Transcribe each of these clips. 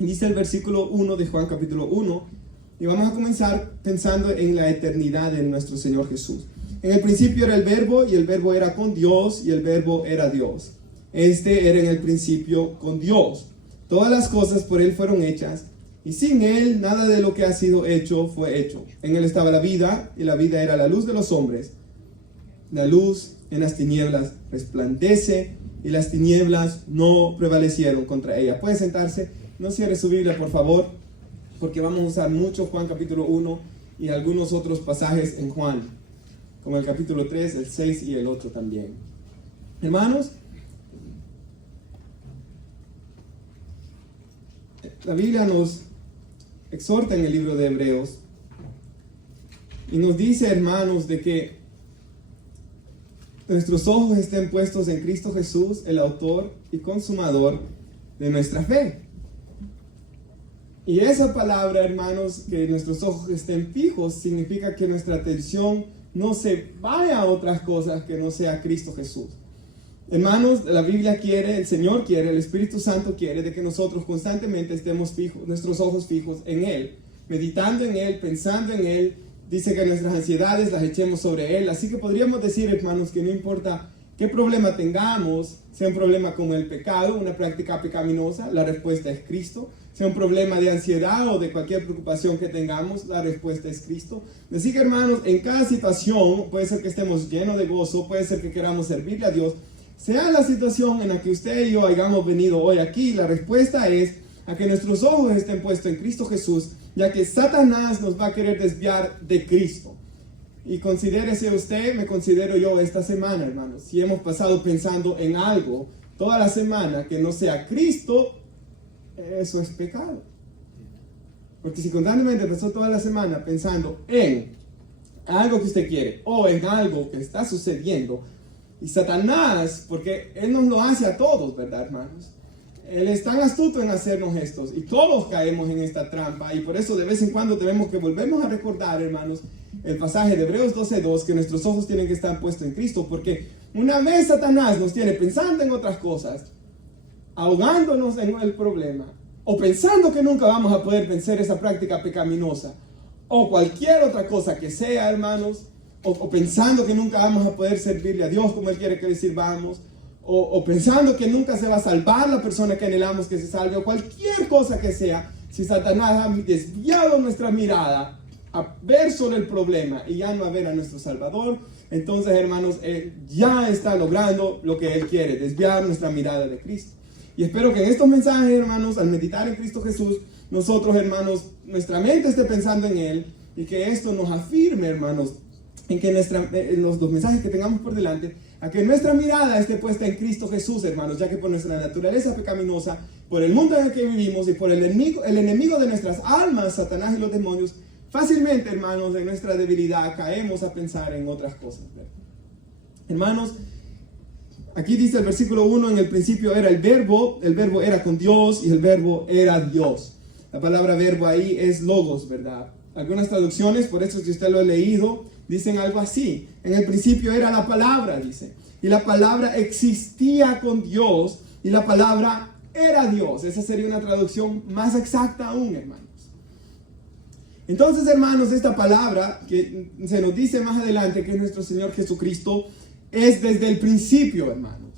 Dice el versículo 1 de Juan capítulo 1, y vamos a comenzar pensando en la eternidad de nuestro Señor Jesús. En el principio era el verbo, y el verbo era con Dios, y el verbo era Dios. Este era en el principio con Dios. Todas las cosas por Él fueron hechas, y sin Él nada de lo que ha sido hecho fue hecho. En Él estaba la vida, y la vida era la luz de los hombres. La luz en las tinieblas resplandece, y las tinieblas no prevalecieron contra ella. Puede sentarse, no cierre su Biblia por favor, porque vamos a usar mucho Juan capítulo 1 y algunos otros pasajes en Juan, como el capítulo 3, el 6 y el 8 también. Hermanos, la Biblia nos exhorta en el libro de Hebreos y nos dice, hermanos, de que nuestros ojos estén puestos en Cristo Jesús, el autor y consumador de nuestra fe. Y esa palabra, hermanos, que nuestros ojos estén fijos, significa que nuestra atención no se vaya a otras cosas que no sea Cristo Jesús. Hermanos, la Biblia quiere, el Señor quiere, el Espíritu Santo quiere de que nosotros constantemente estemos fijos, nuestros ojos fijos en Él, meditando en Él, pensando en Él. Dice que nuestras ansiedades las echemos sobre Él. Así que podríamos decir, hermanos, que no importa qué problema tengamos, sea un problema como el pecado, una práctica pecaminosa, la respuesta es Cristo. Sea un problema de ansiedad o de cualquier preocupación que tengamos, la respuesta es Cristo. Así que, hermanos, en cada situación, puede ser que estemos llenos de gozo, puede ser que queramos servirle a Dios, sea la situación en la que usted y yo hayamos venido hoy aquí, la respuesta es a que nuestros ojos estén puestos en Cristo Jesús, ya que Satanás nos va a querer desviar de Cristo. Y considérese usted, me considero yo esta semana, hermanos, si hemos pasado pensando en algo toda la semana que no sea Cristo, eso es pecado. Porque si constantemente pasó toda la semana pensando en algo que usted quiere o en algo que está sucediendo, y Satanás, porque Él nos lo hace a todos, ¿verdad, hermanos? Él es tan astuto en hacernos estos y todos caemos en esta trampa, y por eso de vez en cuando tenemos que volvernos a recordar, hermanos, el pasaje de Hebreos 12:2, que nuestros ojos tienen que estar puestos en Cristo, porque una vez Satanás nos tiene pensando en otras cosas, ahogándonos en el problema, o pensando que nunca vamos a poder vencer esa práctica pecaminosa, o cualquier otra cosa que sea, hermanos, o pensando que nunca vamos a poder servirle a Dios como Él quiere que le sirvamos, o pensando que nunca se va a salvar la persona que anhelamos que se salve, o cualquier cosa que sea. Si Satanás ha desviado nuestra mirada a ver solo el problema y ya no a ver a nuestro Salvador, entonces, hermanos, Él ya está logrando lo que Él quiere, desviar nuestra mirada de Cristo. Y espero que en estos mensajes, hermanos, al meditar en Cristo Jesús, nosotros, hermanos, nuestra mente esté pensando en Él, y que esto nos afirme, hermanos, en que en los dos mensajes que tengamos por delante, a que nuestra mirada esté puesta en Cristo Jesús, hermanos, ya que por nuestra naturaleza pecaminosa, por el mundo en el que vivimos y por el enemigo de nuestras almas, Satanás y los demonios, fácilmente, hermanos, en nuestra debilidad caemos a pensar en otras cosas, ¿verdad? Hermanos, aquí dice el versículo 1, en el principio era el verbo era con Dios y el verbo era Dios. La palabra verbo ahí es logos, ¿verdad? Algunas traducciones, por eso si usted lo ha leído, dicen algo así. En el principio era la palabra, dice. Y la palabra existía con Dios y la palabra era Dios. Esa sería una traducción más exacta aún, hermanos. Entonces, hermanos, esta palabra que se nos dice más adelante que es nuestro Señor Jesucristo es desde el principio, hermanos.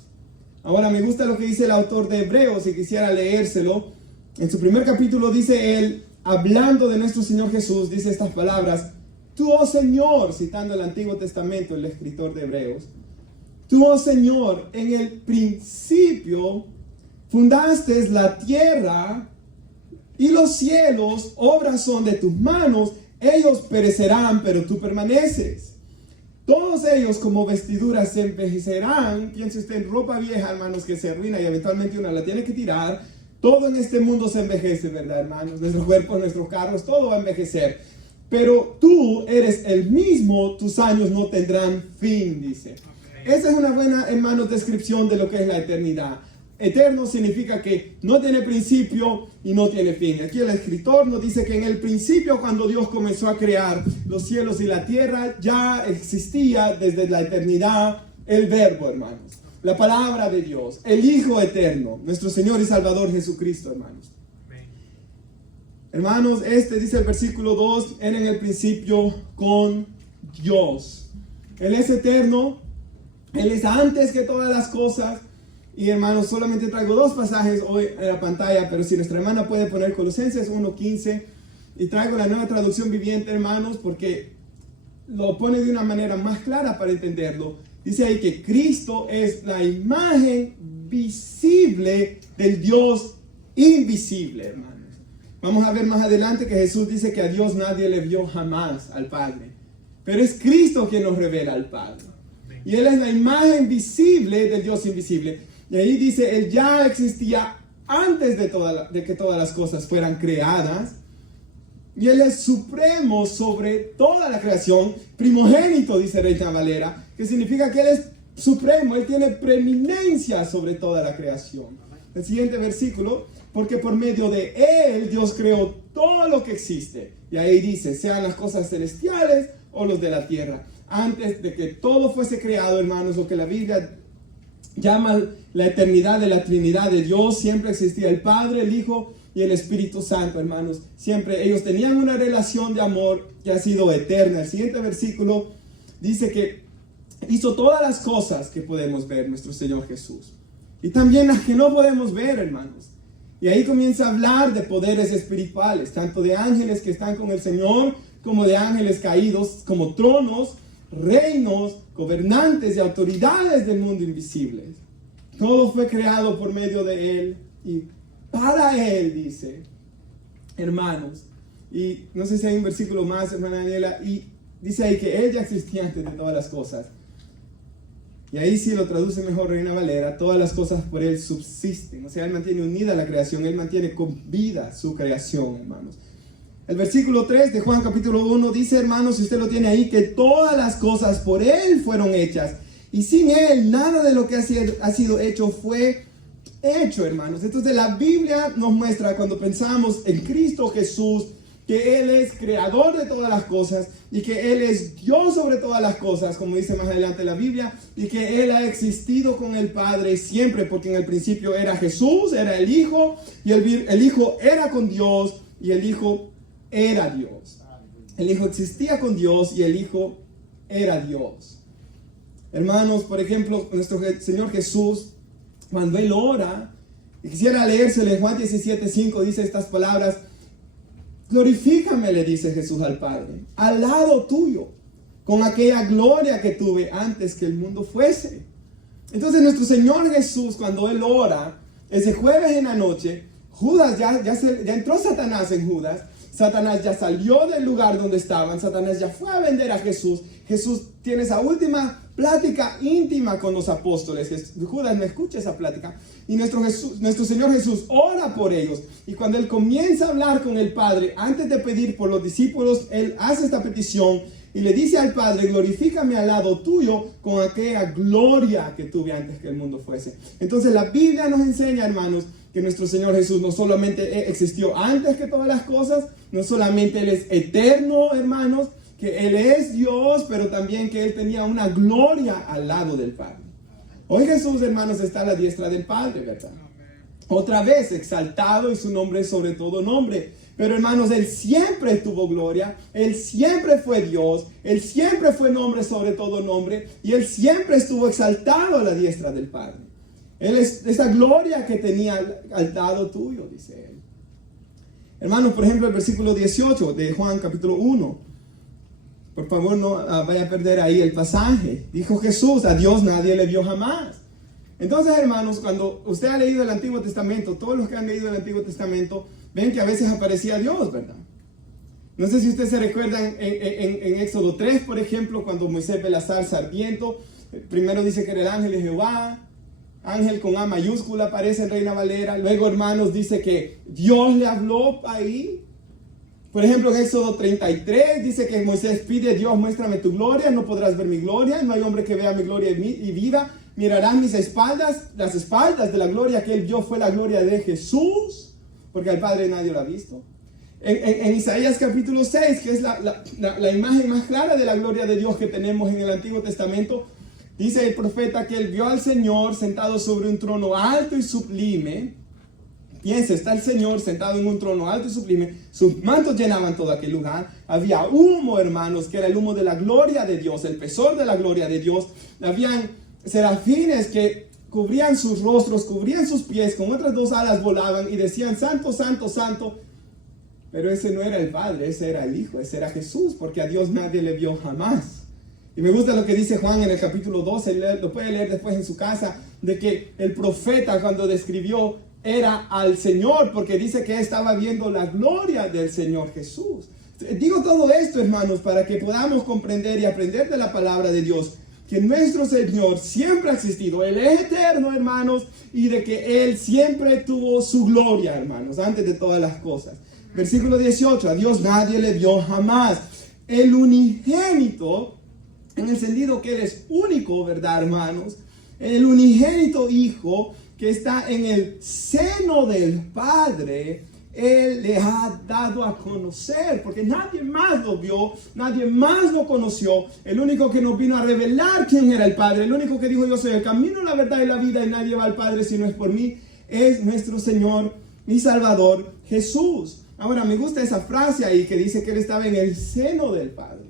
Ahora me gusta lo que dice el autor de Hebreos y quisiera leérselo. En su primer capítulo dice él, hablando de nuestro Señor Jesús, dice estas palabras: Tú, oh Señor, citando el Antiguo Testamento, el escritor de Hebreos, tú, oh Señor, en el principio fundaste la tierra y los cielos, obras son de tus manos, ellos perecerán, pero tú permaneces. Todos ellos como vestiduras se envejecerán. Piense usted en ropa vieja, hermanos, que se arruina y eventualmente una la tiene que tirar. Todo en este mundo se envejece, ¿verdad, hermanos? Nuestros cuerpos, nuestros carros, todo va a envejecer. Pero tú eres el mismo, tus años no tendrán fin, dice. Esa es una buena, hermanos, descripción de lo que es la eternidad. Eterno significa que no tiene principio y no tiene fin. Aquí el escritor nos dice que en el principio, cuando Dios comenzó a crear los cielos y la tierra, ya existía desde la eternidad el verbo, hermanos. La palabra de Dios, el Hijo eterno, nuestro Señor y Salvador Jesucristo, hermanos. Hermanos, dice el versículo 2, era en el principio con Dios. Él es eterno, Él es antes que todas las cosas. Y hermanos, solamente traigo 2 pasajes hoy en la pantalla, pero si nuestra hermana puede poner Colosenses 1:15, y traigo la Nueva Traducción Viviente, hermanos, porque lo pone de una manera más clara para entenderlo. Dice ahí que Cristo es la imagen visible del Dios invisible, hermanos. Vamos a ver más adelante que Jesús dice que a Dios nadie le vio jamás, al Padre. Pero es Cristo quien nos revela al Padre. Y Él es la imagen visible del Dios invisible. Y ahí dice, Él ya existía antes de que todas las cosas fueran creadas. Y Él es supremo sobre toda la creación, primogénito, dice Reina Valera, que significa que Él es supremo, Él tiene preeminencia sobre toda la creación. El siguiente versículo, porque por medio de Él Dios creó todo lo que existe. Y ahí dice, sean las cosas celestiales o los de la tierra. Antes de que todo fuese creado, hermanos, lo que la Biblia llama la eternidad de la Trinidad de Dios, siempre existía el Padre, el Hijo y el Espíritu Santo, hermanos. Siempre ellos tenían una relación de amor que ha sido eterna. El siguiente versículo dice que hizo todas las cosas que podemos ver nuestro Señor Jesús. Y también las que no podemos ver, hermanos. Y ahí comienza a hablar de poderes espirituales, tanto de ángeles que están con el Señor, como de ángeles caídos, como tronos, reinos, gobernantes y autoridades del mundo invisible. Todo fue creado por medio de Él y para Él, dice, hermanos. Y no sé si hay un versículo más, hermana Daniela, y dice ahí que Él ya existía antes de todas las cosas. Y ahí sí lo traduce mejor Reina Valera, todas las cosas por Él subsisten. O sea, Él mantiene unida la creación, Él mantiene con vida su creación, hermanos. El versículo 3 de Juan capítulo 1 dice, hermanos, si usted lo tiene ahí, que todas las cosas por Él fueron hechas. Y sin Él, nada de lo que ha sido hecho fue hecho, hermanos. Entonces la Biblia nos muestra, cuando pensamos en Cristo Jesús, que Él es creador de todas las cosas y que Él es Dios sobre todas las cosas, como dice más adelante la Biblia, y que Él ha existido con el Padre siempre, porque en el principio era Jesús, era el Hijo, y el Hijo era con Dios, y el Hijo era Dios. El Hijo existía con Dios y el Hijo era Dios. Hermanos, por ejemplo, nuestro Señor Jesús, cuando Él ora, y quisiera leérselo en Juan 17:5, dice estas palabras: glorifícame, le dice Jesús al Padre, al lado tuyo, con aquella gloria que tuve antes que el mundo fuese. Entonces nuestro Señor Jesús, cuando Él ora, ese jueves en la noche, Judas, ya entró Satanás en Judas. Satanás ya salió del lugar donde estaban. Satanás ya fue a vender a Jesús. Jesús tiene esa última plática íntima con los apóstoles. Judas no escucha esa plática. Y nuestro Señor Jesús ora por ellos. Y cuando Él comienza a hablar con el Padre, antes de pedir por los discípulos, Él hace esta petición y le dice al Padre: glorifícame al lado tuyo con aquella gloria que tuve antes que el mundo fuese. Entonces la Biblia nos enseña, hermanos, que nuestro Señor Jesús no solamente existió antes que todas las cosas, no solamente Él es eterno, hermanos, que Él es Dios, pero también que Él tenía una gloria al lado del Padre. Hoy Jesús, hermanos, está a la diestra del Padre, ¿verdad? Otra vez exaltado, y su nombre es sobre todo nombre. Pero hermanos, Él siempre tuvo gloria, Él siempre fue Dios, Él siempre fue nombre sobre todo nombre, y Él siempre estuvo exaltado a la diestra del Padre. Él es esa gloria que tenía al lado tuyo, dice Él. Hermanos, por ejemplo, el versículo 18 de Juan capítulo 1. Por favor, no vaya a perder ahí el pasaje. Dijo Jesús: a Dios nadie le vio jamás. Entonces, hermanos, cuando usted ha leído el Antiguo Testamento, todos los que han leído el Antiguo Testamento, ven que a veces aparecía Dios, ¿verdad? No sé si ustedes se recuerdan en Éxodo 3, por ejemplo, cuando Moisés ve la zarza ardiendo. Primero dice que era el ángel de Jehová. Ángel con A mayúscula aparece en Reina Valera. Luego, hermanos, dice que Dios le habló ahí. Por ejemplo, en Éxodo 33 dice que Moisés pide: Dios, muéstrame tu gloria, no podrás ver mi gloria, no hay hombre que vea mi gloria y viva. Mirarán mis espaldas, las espaldas de la gloria que él vio fue la gloria de Jesús, porque al Padre nadie lo ha visto. En Isaías capítulo 6, que es la imagen más clara de la gloria de Dios que tenemos en el Antiguo Testamento, dice el profeta que él vio al Señor sentado sobre un trono alto y sublime, Piensa, está el Señor sentado en un trono alto y sublime, sus mantos llenaban todo aquel lugar, había humo, hermanos, que era el humo de la gloria de Dios, el pesor de la gloria de Dios, habían serafines que cubrían sus rostros, cubrían sus pies, con otras dos alas volaban y decían, santo, santo, santo. Pero ese no era el Padre, ese era el Hijo, ese era Jesús, porque a Dios nadie le vio jamás. Y me gusta lo que dice Juan en el capítulo 12, lo puede leer después en su casa, de que el profeta cuando describió era al Señor, porque dice que estaba viendo la gloria del Señor Jesús. Digo todo esto, hermanos, para que podamos comprender y aprender de la palabra de Dios, que nuestro Señor siempre ha existido, Él es eterno, hermanos, y de que Él siempre tuvo su gloria, hermanos, antes de todas las cosas. Versículo 18, a Dios nadie le vio jamás. El unigénito, en el sentido que Él es único, ¿verdad, hermanos? El unigénito Hijo que está en el seno del Padre, Él le ha dado a conocer, porque nadie más lo vio, nadie más lo conoció. El único que nos vino a revelar quién era el Padre, el único que dijo, yo soy el camino, la verdad y la vida, y nadie va al Padre si no es por mí, es nuestro Señor y Salvador Jesús. Ahora, me gusta esa frase ahí que dice que Él estaba en el seno del Padre.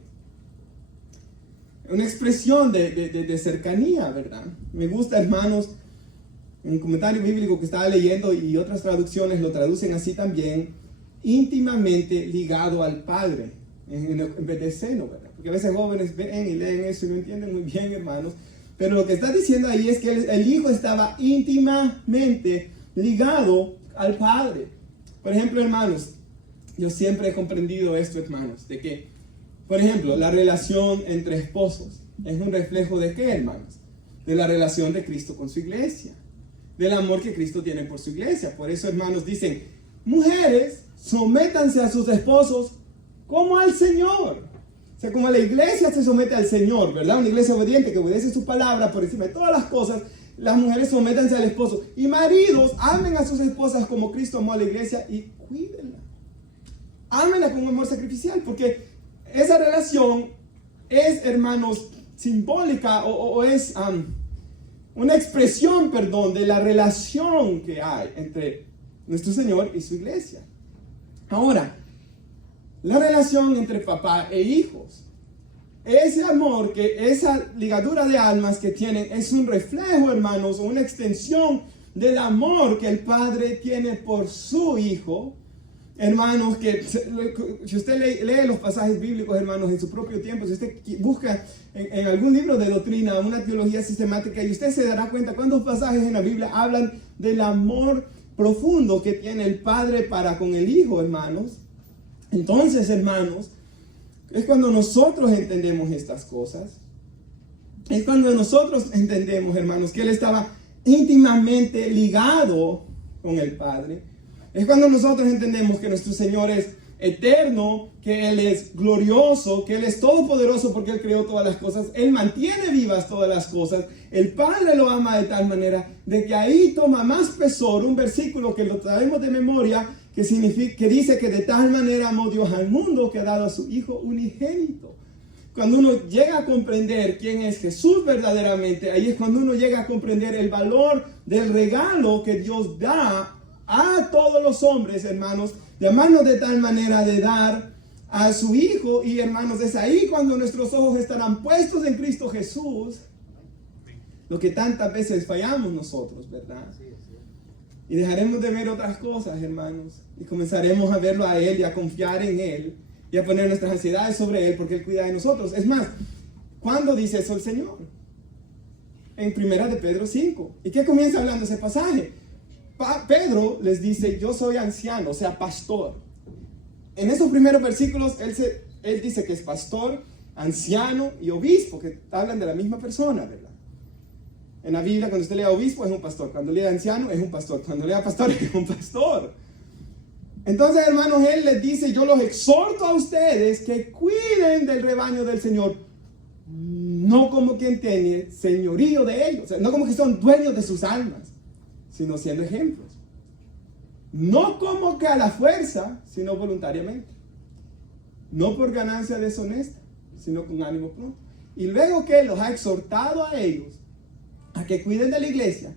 Una expresión de cercanía, ¿verdad? Me gusta, hermanos, un comentario bíblico que estaba leyendo y otras traducciones lo traducen así también, íntimamente ligado al Padre, en vez de seno, ¿verdad? Porque a veces jóvenes ven y leen eso y no entienden muy bien, hermanos. Pero lo que está diciendo ahí es que el Hijo estaba íntimamente ligado al Padre. Por ejemplo, hermanos, yo siempre he comprendido esto, hermanos, de que, por ejemplo, la relación entre esposos es un reflejo de ¿qué, hermanos? De la relación de Cristo con su iglesia, del amor que Cristo tiene por su iglesia. Por eso, hermanos, dicen, mujeres, sométanse a sus esposos como al Señor. O sea, como la iglesia se somete al Señor, ¿verdad? Una iglesia obediente que obedece su palabra por encima de todas las cosas. Las mujeres sométanse al esposo. Y maridos, amen a sus esposas como Cristo amó a la iglesia y cuídenla. Ámenla con un amor sacrificial, porque esa relación es, hermanos, simbólica o es una expresión, de la relación que hay entre nuestro Señor y su iglesia. Ahora, la relación entre papá e hijos, ese amor, esa ligadura de almas que tienen, es un reflejo, hermanos, o una extensión del amor que el Padre tiene por su Hijo. Hermanos, que si usted lee los pasajes bíblicos, hermanos, en su propio tiempo, si usted busca en algún libro de doctrina, una teología sistemática, y usted se dará cuenta cuántos pasajes en la Biblia hablan del amor profundo que tiene el Padre para con el Hijo, hermanos. Entonces, hermanos, es cuando nosotros entendemos estas cosas, es cuando nosotros entendemos, hermanos, que Él estaba íntimamente ligado con el Padre. Es cuando nosotros entendemos que nuestro Señor es eterno, que Él es glorioso, que Él es todopoderoso porque Él creó todas las cosas, Él mantiene vivas todas las cosas, el Padre lo ama de tal manera de que ahí toma más peso un versículo que lo traemos de memoria, que dice que de tal manera amó Dios al mundo que ha dado a su Hijo unigénito. Cuando uno llega a comprender quién es Jesús verdaderamente, ahí es cuando uno llega a comprender el valor del regalo que Dios da a todos los hombres, hermanos, de amarnos de tal manera de dar a su Hijo. Y hermanos, es ahí cuando nuestros ojos estarán puestos en Cristo Jesús, lo que tantas veces fallamos nosotros, ¿verdad? Y dejaremos de ver otras cosas, hermanos, y comenzaremos a verlo a Él y a confiar en Él y a poner nuestras ansiedades sobre Él porque Él cuida de nosotros. Es más, ¿cuándo dice eso el Señor? En 1 de Pedro 5. ¿Y qué comienza hablando ese pasaje? Pedro les dice, yo soy anciano, o sea, pastor. En esos primeros versículos, él dice que es pastor, anciano y obispo, que hablan de la misma persona, ¿verdad? En la Biblia, cuando usted lea obispo, es un pastor. Cuando lea anciano, es un pastor. Cuando lea pastor, es un pastor. Entonces, hermanos, él les dice, yo los exhorto a ustedes que cuiden del rebaño del Señor, no como quien tiene señorío de ellos, o sea, no como que son dueños de sus almas, sino siendo ejemplos. No como que a la fuerza, sino voluntariamente. No por ganancia deshonesta, sino con ánimo pronto. Y luego que Él los ha exhortado a ellos a que cuiden de la iglesia,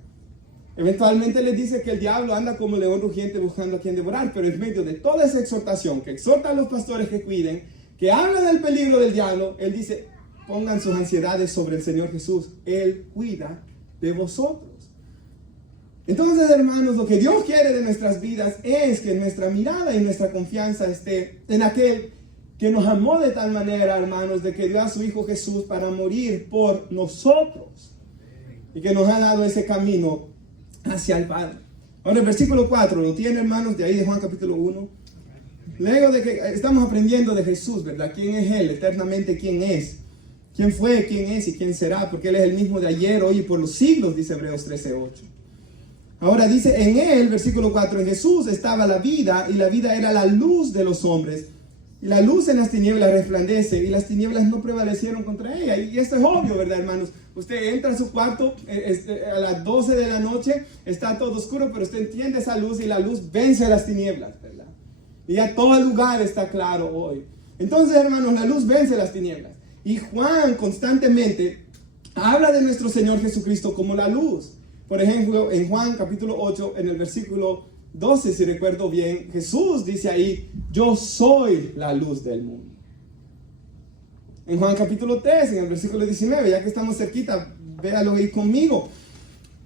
Eventualmente les dice que el diablo anda como león rugiente buscando a quien devorar, pero en medio de toda esa exhortación que exhorta a los pastores que cuiden, que habla del peligro del diablo, él dice, pongan sus ansiedades sobre el Señor Jesús. Él cuida de vosotros. Entonces, hermanos, lo que Dios quiere de nuestras vidas es que nuestra mirada y nuestra confianza esté en aquel que nos amó de tal manera, hermanos, de que dio a su Hijo Jesús para morir por nosotros y que nos ha dado ese camino hacia el Padre. Ahora el versículo 4, ¿lo tienen, hermanos? De ahí de Juan capítulo 1. Luego de que estamos aprendiendo de Jesús, ¿verdad? ¿Quién es Él? Eternamente, ¿quién es? ¿Quién fue, quién es y quién será? Porque Él es el mismo de ayer, hoy y por los siglos, dice Hebreos 13:8. Ahora dice, en Él, versículo 4, en Jesús estaba la vida, y la vida era la luz de los hombres. Y la luz en las tinieblas resplandece, y las tinieblas no prevalecieron contra ella. Y esto es obvio, ¿verdad, hermanos? Usted entra a su cuarto a las 12 de la noche, está todo oscuro, pero usted entiende esa luz, y la luz vence las tinieblas, ¿verdad? Y ya todo el lugar está claro hoy. Entonces, hermanos, la luz vence las tinieblas. Y Juan constantemente habla de nuestro Señor Jesucristo como la luz. Por ejemplo, en Juan capítulo 8, en el versículo 12, si recuerdo bien, Jesús dice ahí, yo soy la luz del mundo. En Juan capítulo 3, en el versículo 19, ya que estamos cerquita, véalo ahí conmigo.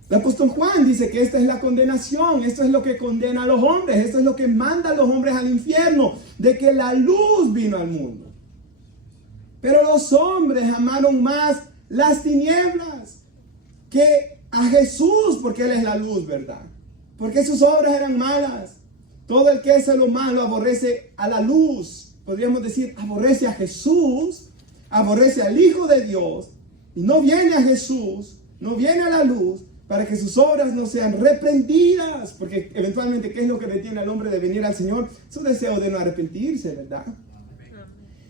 El apóstol Juan dice que esta es la condenación, esto es lo que condena a los hombres, esto es lo que manda a los hombres al infierno, de que la luz vino al mundo. Pero los hombres amaron más las tinieblas que a Jesús, porque Él es la luz, ¿verdad? Porque sus obras eran malas. Todo el que hace lo malo aborrece a la luz. Podríamos decir, aborrece a Jesús, aborrece al Hijo de Dios, y no viene a Jesús, no viene a la luz, para que sus obras no sean reprendidas. Porque eventualmente, ¿qué es lo que detiene al hombre de venir al Señor? Su deseo de no arrepentirse, ¿verdad?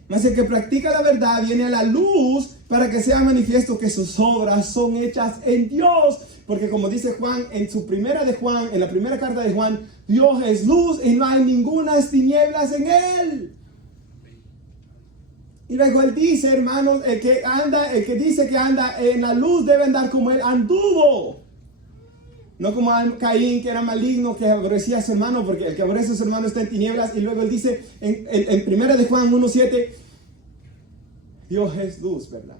Mas el que practica la verdad viene a la luz para que sea manifiesto que sus obras son hechas en Dios. Porque como dice Juan en su primera de Juan, en la primera carta de Juan, Dios es luz y no hay ninguna tinieblas en Él. Y luego Él dice, hermanos, el que dice que anda en la luz debe andar como Él anduvo. No como Caín, que era maligno, que aborrecía a su hermano, porque el que aborrece a su hermano está en tinieblas. Y luego Él dice en primera de Juan 1:7, Dios es luz, ¿verdad?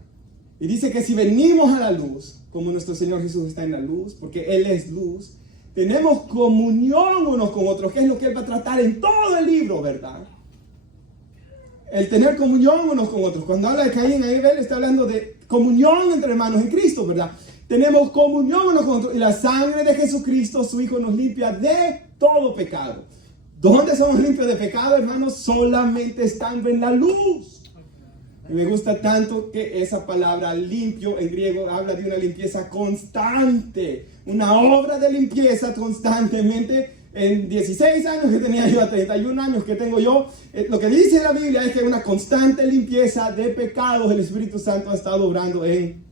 Y dice que si venimos a la luz, como nuestro Señor Jesús está en la luz, porque Él es luz, tenemos comunión unos con otros, que es lo que Él va a tratar en todo el libro, ¿verdad? El tener comunión unos con otros. Cuando habla de Caín, ahí Él está hablando de comunión entre hermanos en Cristo, ¿verdad? Tenemos comunión unos con otros, y la sangre de Jesucristo, su Hijo, nos limpia de todo pecado. ¿Dónde somos limpios de pecado, hermanos? Solamente estando en la luz. Y me gusta tanto que esa palabra limpio en griego habla de una limpieza constante, una obra de limpieza constantemente. En 16 años que tenía yo, a 31 años que tengo yo, lo que dice la Biblia es que una constante limpieza de pecados, el Espíritu Santo ha estado obrando en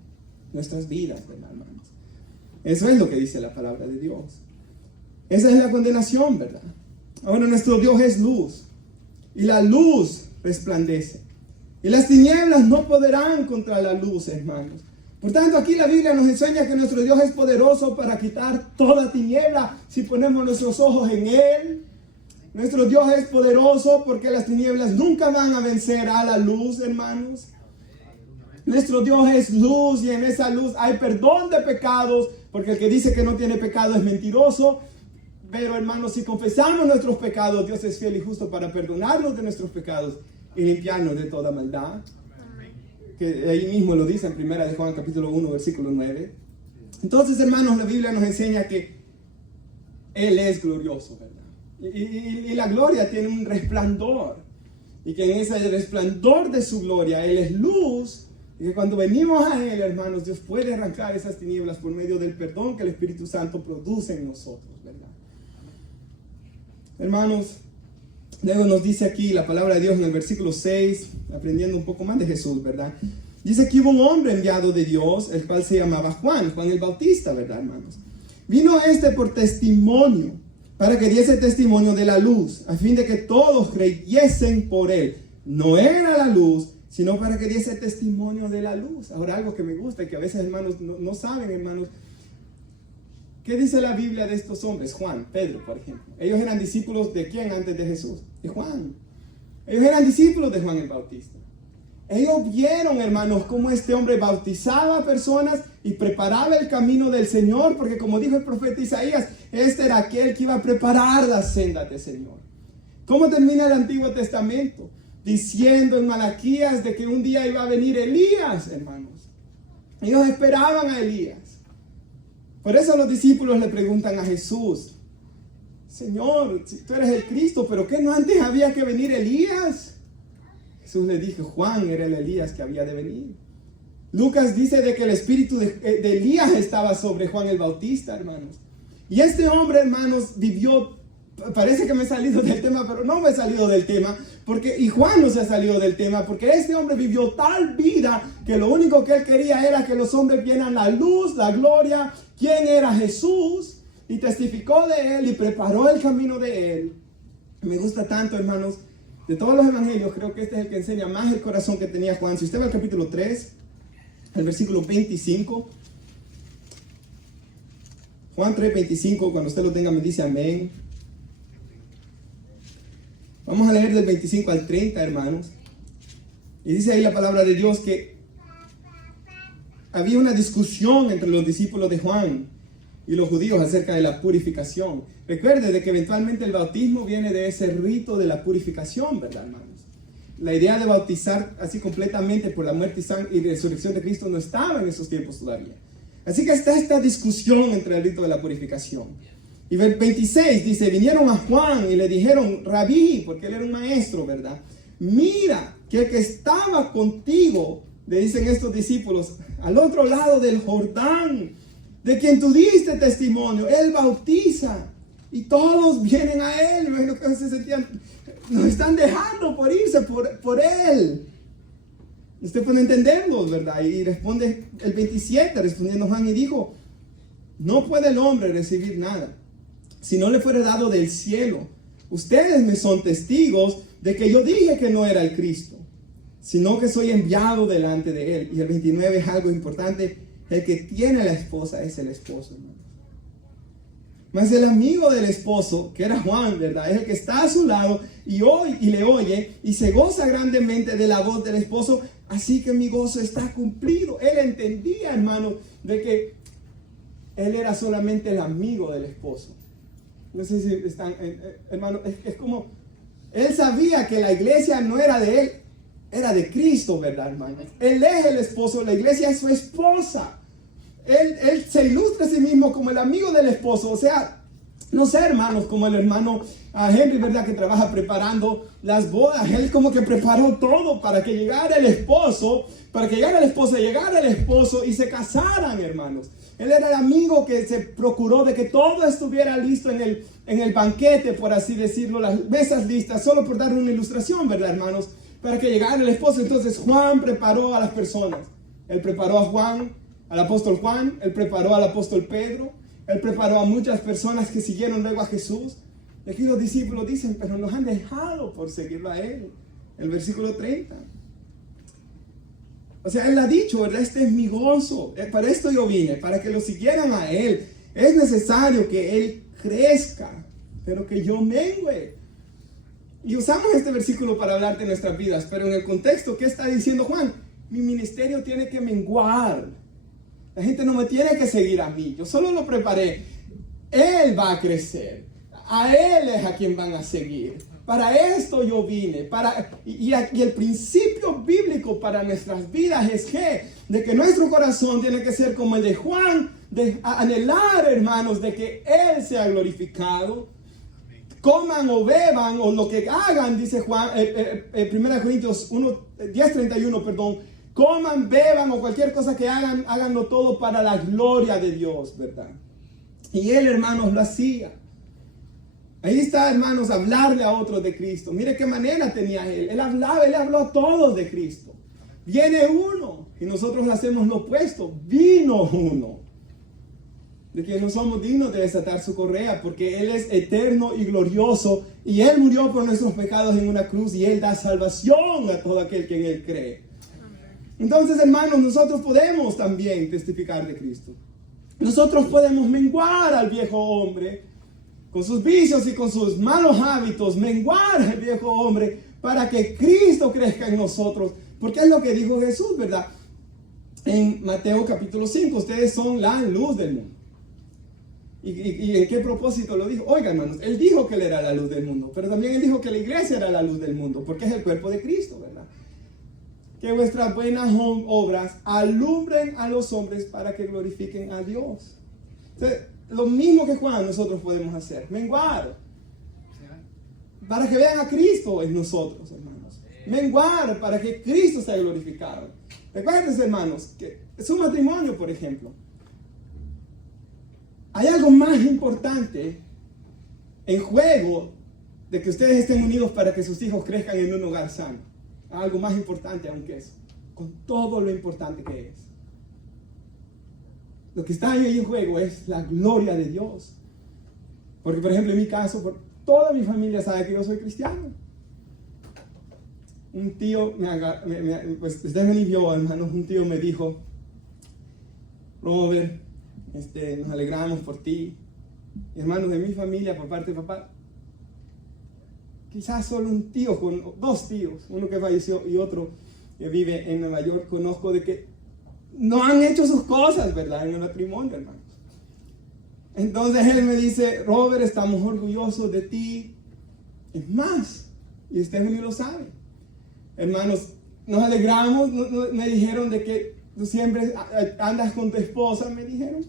nuestras vidas, ¿verdad, hermanos? Eso es lo que dice la palabra de Dios. Esa es la condenación, ¿verdad? Ahora nuestro Dios es luz, y la luz resplandece. Y las tinieblas no podrán contra la luz, hermanos. Por tanto, aquí la Biblia nos enseña que nuestro Dios es poderoso para quitar toda tiniebla si ponemos nuestros ojos en Él. Nuestro Dios es poderoso porque las tinieblas nunca van a vencer a la luz, hermanos. Nuestro Dios es luz y en esa luz hay perdón de pecados, porque el que dice que no tiene pecado es mentiroso. Pero, hermanos, si confesamos nuestros pecados, Dios es fiel y justo para perdonarnos de nuestros pecados y limpiarnos de toda maldad. Que ahí mismo lo dice en primera de Juan capítulo 1 versículo 9. Entonces, hermanos, la Biblia nos enseña que Él es glorioso, ¿verdad? Y la gloria tiene un resplandor, y que en ese resplandor de su gloria Él es luz, y que cuando venimos a Él, hermanos, Dios puede arrancar esas tinieblas por medio del perdón que el Espíritu Santo produce en nosotros, ¿verdad? Hermanos, luego nos dice aquí la palabra de Dios en el versículo 6, aprendiendo un poco más de Jesús, ¿verdad? Dice que hubo un hombre enviado de Dios, el cual se llamaba Juan el Bautista, ¿verdad, hermanos? Vino por testimonio, para que diese testimonio de la luz, a fin de que todos creyesen por él. No era la luz, sino para que diese testimonio de la luz. Ahora, algo que me gusta y que a veces, hermanos, no saben, hermanos, ¿Qué dice la Biblia de estos hombres? Juan, Pedro, por ejemplo. Ellos eran discípulos de ¿quién antes de Jesús? De Juan. Ellos eran discípulos de Juan el Bautista. Ellos vieron, hermanos, cómo este hombre bautizaba a personas y preparaba el camino del Señor, porque como dijo el profeta Isaías, este era aquel que iba a preparar las sendas del Señor. ¿Cómo termina el Antiguo Testamento? Diciendo en Malaquías de que un día iba a venir Elías, hermanos. Ellos esperaban a Elías. Por eso los discípulos le preguntan a Jesús, Señor, si tú eres el Cristo, ¿pero qué no antes había que venir Elías? Jesús le dijo, Juan era el Elías que había de venir. Lucas dice de que el espíritu de Elías estaba sobre Juan el Bautista, hermanos. Y este hombre, hermanos, vivió, parece que me he salido del tema, pero no me he salido del tema, y Juan no se ha salido del tema, porque este hombre vivió tal vida que lo único que él quería era que los hombres vieran la luz, la gloria, quién era Jesús, y testificó de él y preparó el camino de él. Me gusta tanto, hermanos, de todos los evangelios, creo que este es el que enseña más el corazón que tenía Juan. Si usted va al capítulo 3, el versículo 25, Juan 3, 25, cuando usted lo tenga me dice amén. Vamos a leer del 25 al 30, hermanos. Y dice ahí la palabra de Dios que había una discusión entre los discípulos de Juan y los judíos acerca de la purificación. Recuerde de que eventualmente el bautismo viene de ese rito de la purificación, ¿verdad, hermanos? La idea de bautizar así completamente por la muerte y resurrección de Cristo no estaba en esos tiempos todavía. Así que está esta discusión entre el rito de la purificación. Y el 26 dice, vinieron a Juan y le dijeron, Rabí, porque él era un maestro, ¿verdad? Mira, que el que estaba contigo, le dicen estos discípulos, al otro lado del Jordán, de quien tú diste testimonio, él bautiza y todos vienen a él. Imagino que se sentían, nos están dejando por irse por él. Usted puede entenderlo, ¿verdad? Y responde el 27, respondiendo Juan y dijo, no puede el hombre recibir nada si no le fuera dado del cielo. Ustedes me son testigos de que yo dije que no era el Cristo, sino que soy enviado delante de él. Y el 29 es algo importante. El que tiene la esposa es el esposo, hermanos. Mas el amigo del esposo, que era Juan, ¿verdad? Es el que está a su lado y le oye y se goza grandemente de la voz del esposo. Así que mi gozo está cumplido. Él entendía, hermano, de que él era solamente el amigo del esposo. No sé si están, hermano, es como, él sabía que la iglesia no era de él, era de Cristo, ¿verdad, hermano? Él es el esposo, la iglesia es su esposa. Él se ilustra a sí mismo como el amigo del esposo, o sea, no sé, hermanos, como el hermano Henry, ¿verdad? Que trabaja preparando las bodas. Él como que preparó todo para que llegara el esposo, llegara el esposo y se casaran, hermanos. Él era el amigo que se procuró de que todo estuviera listo en el banquete, por así decirlo, las mesas listas, solo por dar una ilustración, ¿verdad, hermanos? Para que llegara el esposo. Entonces Juan preparó a las personas. Él preparó a Juan, al apóstol Juan, él preparó al apóstol Pedro, él preparó a muchas personas que siguieron luego a Jesús. Y aquí los discípulos dicen, pero nos han dejado por seguirlo a él. El versículo 30. O sea, él ha dicho, ¿verdad? Este es mi gozo. Para esto yo vine, para que lo siguieran a él. Es necesario que él crezca, pero que yo mengüe. Y usamos este versículo para hablar de nuestras vidas, pero en el contexto, ¿qué está diciendo Juan? Mi ministerio tiene que menguar. La gente no me tiene que seguir a mí. Yo solo lo preparé. Él va a crecer. A él es a quien van a seguir. Para esto yo vine. Y el principio bíblico para nuestras vidas es de que nuestro corazón tiene que ser como el de Juan, de anhelar, hermanos, de que él sea glorificado. Coman o beban o lo que hagan, dice Juan, 1 Corintios 10:31, perdón. Coman, beban o cualquier cosa que hagan, háganlo todo para la gloria de Dios, ¿verdad? Y él, hermanos, lo hacía. Ahí está, hermanos, hablarle a otros de Cristo. Mire qué manera tenía él. Él habló a todos de Cristo. Viene uno y nosotros hacemos lo opuesto. Vino uno. De que no somos dignos de desatar su correa, porque él es eterno y glorioso y él murió por nuestros pecados en una cruz y él da salvación a todo aquel que en él cree. Entonces, hermanos, nosotros podemos también testificar de Cristo. nosotros podemos menguar al viejo hombre con sus vicios y con sus malos hábitos, menguar al viejo hombre para que Cristo crezca en nosotros. Porque es lo que dijo Jesús, ¿verdad? En Mateo capítulo 5, ustedes son la luz del mundo. ¿Y en qué propósito lo dijo? Oiga, hermanos, Él dijo que Él era la luz del mundo, pero también Él dijo que la iglesia era la luz del mundo, porque es el cuerpo de Cristo, ¿verdad? Que vuestras buenas obras alumbren a los hombres para que glorifiquen a Dios. Entonces, lo mismo que Juan nosotros podemos hacer, menguar, para que vean a Cristo en nosotros, hermanos. Menguar para que Cristo sea glorificado. Recuerden, hermanos, que su matrimonio, por ejemplo, hay algo más importante en juego de que ustedes estén unidos para que sus hijos crezcan en un hogar sano. Algo más importante aún que eso, con todo lo importante que es. Lo que está ahí en juego es la gloria de Dios. Porque, por ejemplo, en mi caso, toda mi familia sabe que yo soy cristiano. Un tío, pues Stephanie vio, hermanos, un tío me dijo: Robert, nos alegramos por ti. Hermanos de mi familia, por parte de papá, quizás solo un tío, dos tíos, uno que falleció y otro que vive en Nueva York, conozco de que no han hecho sus cosas, ¿verdad? En el matrimonio, hermanos. Entonces él me dice: Robert, estamos orgullosos de ti. Es más, y usted lo sabe, hermanos, nos alegramos. Me dijeron de que tú siempre andas con tu esposa, me dijeron,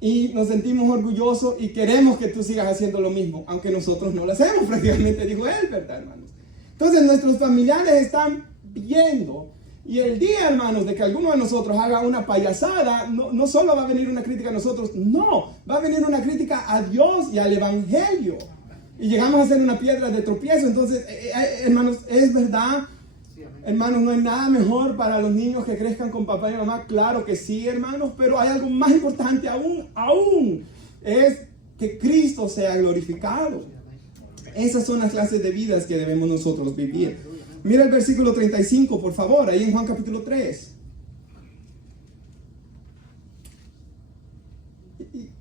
y nos sentimos orgullosos y queremos que tú sigas haciendo lo mismo, aunque nosotros no lo hacemos, prácticamente, dijo él, ¿verdad, hermanos? Entonces nuestros familiares están viendo, y el día, hermanos, de que alguno de nosotros haga una payasada, no solo va a venir una crítica a nosotros, no, va a venir una crítica a Dios y al Evangelio, y llegamos a ser una piedra de tropiezo. Entonces, hermanos, es verdad, hermanos, no hay nada mejor para los niños que crezcan con papá y mamá, claro que sí, hermanos, pero hay algo más importante aún, es que Cristo sea glorificado. Esas son las clases de vidas que debemos nosotros vivir. Mira el versículo 35, por favor, ahí en Juan capítulo 3.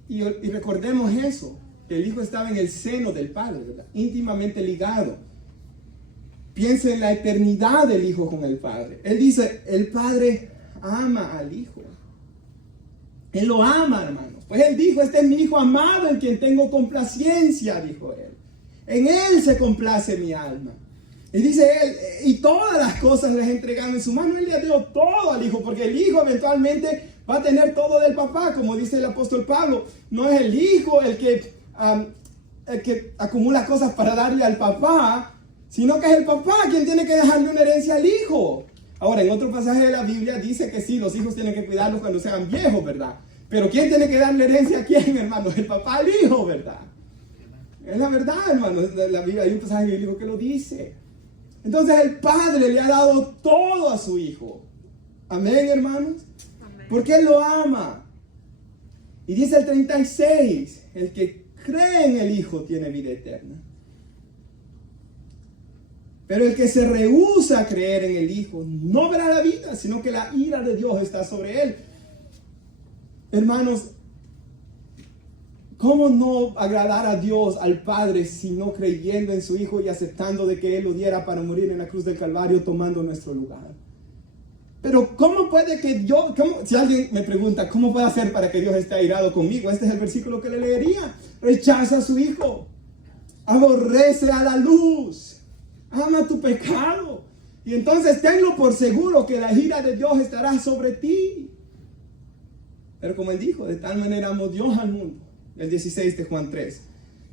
Y recordemos eso, que el Hijo estaba en el seno del Padre, ¿verdad? Íntimamente ligado. Piensa en la eternidad del Hijo con el Padre. Él dice: el Padre ama al Hijo. Él lo ama, hermanos. Pues Él dijo: este es mi Hijo amado en quien tengo complacencia, dijo Él. En Él se complace mi alma. Y dice Él: y todas las cosas les he entregado en su mano. Él le dio todo al Hijo, porque el Hijo eventualmente va a tener todo del papá, como dice el apóstol Pablo. No es el Hijo el que acumula cosas para darle al papá, sino que es el papá quien tiene que dejarle una herencia al hijo. Ahora, en otro pasaje de la Biblia dice que sí, los hijos tienen que cuidarlos cuando sean viejos, ¿verdad? Pero ¿quién tiene que darle herencia a quién, hermano? El papá al hijo, ¿verdad? Es la verdad, hermano. La Biblia, hay un pasaje bíblico que lo dice. Entonces el Padre le ha dado todo a su Hijo. Amén, hermanos. Amén. Porque Él lo ama. Y dice el 36, el que cree en el Hijo tiene vida eterna. Pero el que se rehúsa a creer en el Hijo no verá la vida, sino que la ira de Dios está sobre él. Hermanos, ¿cómo no agradar a Dios, al Padre, si no creyendo en su Hijo y aceptando de que Él lo diera para morir en la cruz del Calvario, tomando nuestro lugar? Pero ¿cómo puede que Dios, si alguien me pregunta, ¿cómo puede hacer para que Dios esté airado conmigo? Este es el versículo que le leería. Rechaza a su Hijo, aborrece a la luz, ama tu pecado, y entonces tenlo por seguro que la ira de Dios estará sobre ti. Pero como Él dijo, de tal manera amó Dios al mundo, el 16 de Juan 3,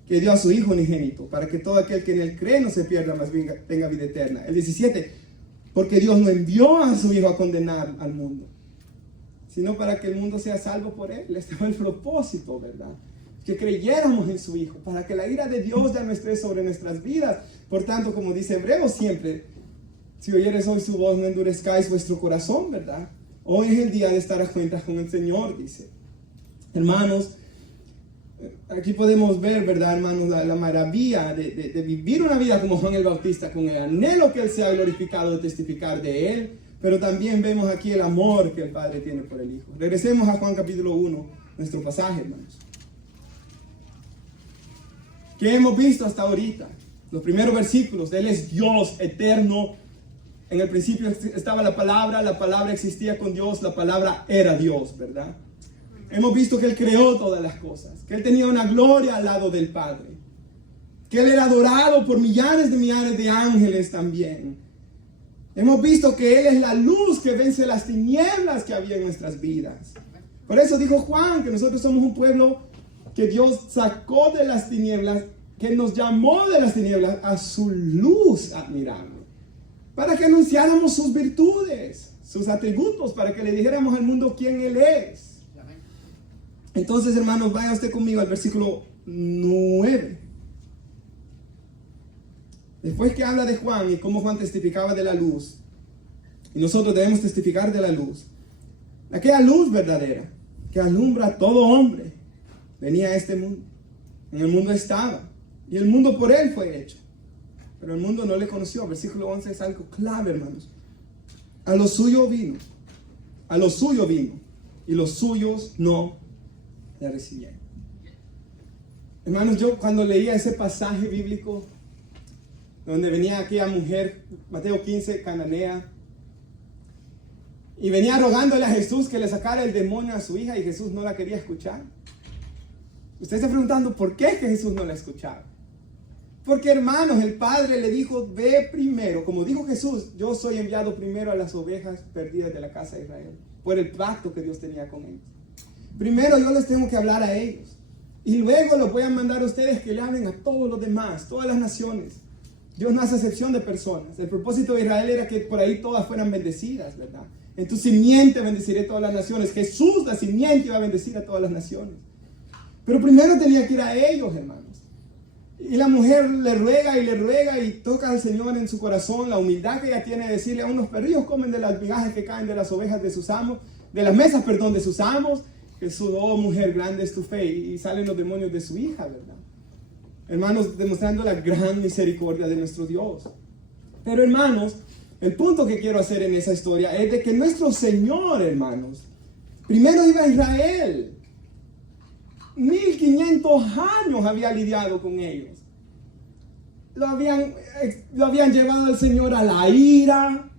que dio a su Hijo unigénito, para que todo aquel que en Él cree no se pierda, más bien tenga vida eterna. El 17, porque Dios no envió a su Hijo a condenar al mundo, sino para que el mundo sea salvo por Él. Este fue el propósito, ¿verdad? Que creyéramos en su Hijo, para que la ira de Dios ya no esté sobre nuestras vidas. Por tanto, como dice Hebreos siempre, si oyeres hoy su voz, no endurezcáis vuestro corazón, ¿verdad? Hoy es el día de estar a cuentas con el Señor, dice. Hermanos, aquí podemos ver, ¿verdad, hermanos? La maravilla de vivir una vida como Juan el Bautista, con el anhelo que Él sea glorificado, de testificar de Él, pero también vemos aquí el amor que el Padre tiene por el Hijo. Regresemos a Juan capítulo 1, nuestro pasaje, hermanos. ¿Qué hemos visto hasta ahorita? Los primeros versículos. Él es Dios eterno. En el principio estaba la palabra existía con Dios, la palabra era Dios, ¿verdad? Hemos visto que Él creó todas las cosas, que Él tenía una gloria al lado del Padre, que Él era adorado por millares de ángeles también. Hemos visto que Él es la luz que vence las tinieblas que había en nuestras vidas. Por eso dijo Juan que nosotros somos un pueblo que Dios sacó de las tinieblas, que nos llamó de las tinieblas a su luz admirable, para que anunciáramos sus virtudes, sus atributos, para que le dijéramos al mundo quién Él es. Entonces, hermanos, vaya usted conmigo al versículo 9. Después que habla de Juan y cómo Juan testificaba de la luz, y nosotros debemos testificar de la luz, aquella luz verdadera que alumbra a todo hombre, venía a este mundo. En el mundo estaba, y el mundo por Él fue hecho, pero el mundo no le conoció. Versículo 11 es algo clave, hermanos. A lo suyo vino, y los suyos no le recibieron. Hermanos, yo cuando leía ese pasaje bíblico donde venía aquella mujer, Mateo 15, cananea, y venía rogándole a Jesús que le sacara el demonio a su hija, y Jesús no la quería escuchar. Usted está preguntando por qué es que Jesús no la escuchaba. Porque, hermanos, el Padre le dijo: ve primero, como dijo Jesús, yo soy enviado primero a las ovejas perdidas de la casa de Israel, por el pacto que Dios tenía con ellos. Primero yo les tengo que hablar a ellos, y luego los voy a mandar a ustedes que le hablen a todos los demás, todas las naciones. Dios no hace excepción de personas. El propósito de Israel era que por ahí todas fueran bendecidas, ¿verdad? En tu simiente bendeciré todas las naciones. Jesús, la simiente, iba a bendecir a todas las naciones. Pero primero tenía que ir a ellos, hermanos. Y la mujer le ruega y toca al Señor en su corazón la humildad que ella tiene de decirle: a unos perrillos comen de las migajas que caen de las ovejas de sus amos, de las mesas, perdón, de sus amos. Jesús: oh mujer, grande es tu fe. Y salen los demonios de su hija, ¿verdad? Hermanos, demostrando la gran misericordia de nuestro Dios. Pero, hermanos, el punto que quiero hacer en esa historia es de que nuestro Señor, hermanos, primero iba a Israel. 1500 años había lidiado con ellos. Lo habían llevado al Señor a la ira.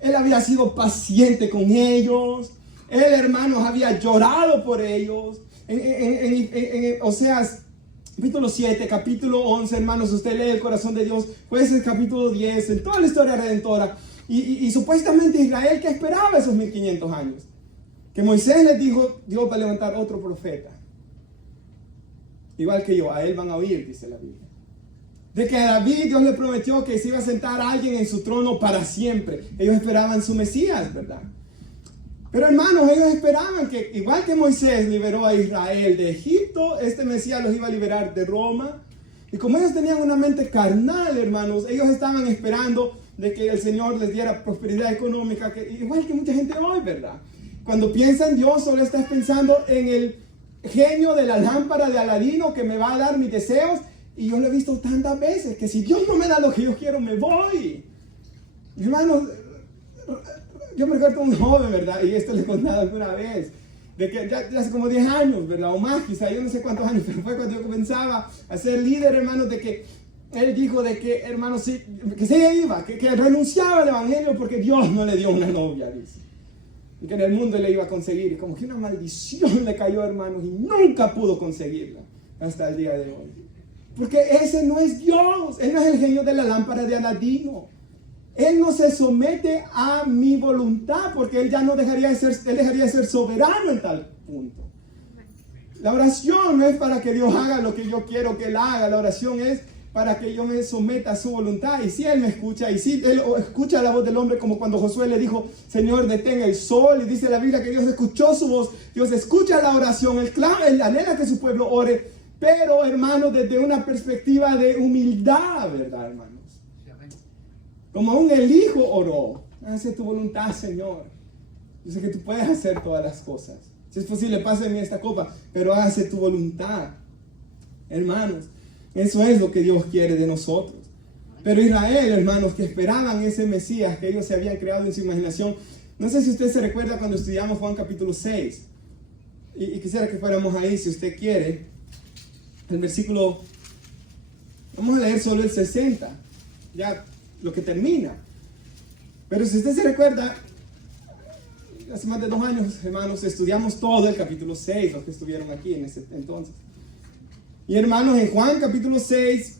Él había sido paciente con ellos. Él, hermanos, había llorado por ellos. Oseas capítulo 7, capítulo 11, hermanos, usted lee el corazón de Dios. Jueces capítulo 10, en toda la historia redentora. Y supuestamente Israel, ¿qué esperaba esos 1500 años? Que Moisés les dijo: Dios va a levantar otro profeta. Igual que yo, a él van a oír, dice la Biblia. De que a David Dios le prometió que se iba a sentar a alguien en su trono para siempre. Ellos esperaban su Mesías, ¿verdad? Pero, hermanos, ellos esperaban que, igual que Moisés liberó a Israel de Egipto, este Mesías los iba a liberar de Roma. Y como ellos tenían una mente carnal, hermanos, ellos estaban esperando de que el Señor les diera prosperidad económica, igual que mucha gente hoy, ¿verdad? Cuando piensa en Dios, solo estás pensando en el genio de la lámpara de Aladino que me va a dar mis deseos. Y yo lo he visto tantas veces, que si Dios no me da lo que yo quiero, me voy. Hermanos, yo me recuerdo un joven, ¿verdad? Y esto le he contado alguna vez, de que ya hace como 10 años, ¿verdad? O más, quizá, yo no sé cuántos años, pero fue cuando yo comenzaba a ser líder, hermanos, de que él dijo de que, hermanos, sí, que se iba, que renunciaba al evangelio porque Dios no le dio una novia, dice. Y que en el mundo le iba a conseguir. Y como que una maldición le cayó, hermanos, y nunca pudo conseguirla hasta el día de hoy. Porque ese no es Dios. Él no es el genio de la lámpara de Aladino. Él no se somete a mi voluntad, porque Él ya no dejaría de ser, Él dejaría de ser soberano en tal punto. La oración no es para que Dios haga lo que yo quiero que Él haga. La oración es para que yo me someta a su voluntad. Y si Él me escucha, y si Él escucha la voz del hombre, como cuando Josué le dijo: Señor, detenga el sol. Y dice la Biblia que Dios escuchó su voz. Dios escucha la oración. Él clama, Él anhela que su pueblo ore. Pero, hermanos, desde una perspectiva de humildad, ¿verdad, hermanos? Como aún el Hijo oró: hágase tu voluntad, Señor. Yo sé que tú puedes hacer todas las cosas. Si es posible, pásame esta copa, pero hágase tu voluntad. Hermanos, eso es lo que Dios quiere de nosotros. Pero Israel, hermanos, que esperaban ese Mesías que ellos se habían creado en su imaginación. No sé si usted se recuerda cuando estudiamos Juan capítulo 6. Y quisiera que fuéramos ahí, si usted quiere. El versículo, vamos a leer solo el 60. Ya lo que termina. Pero si usted se recuerda, hace más de 2 años, hermanos, estudiamos todo el capítulo 6, los que estuvieron aquí en ese entonces. Y hermanos, en Juan capítulo 6,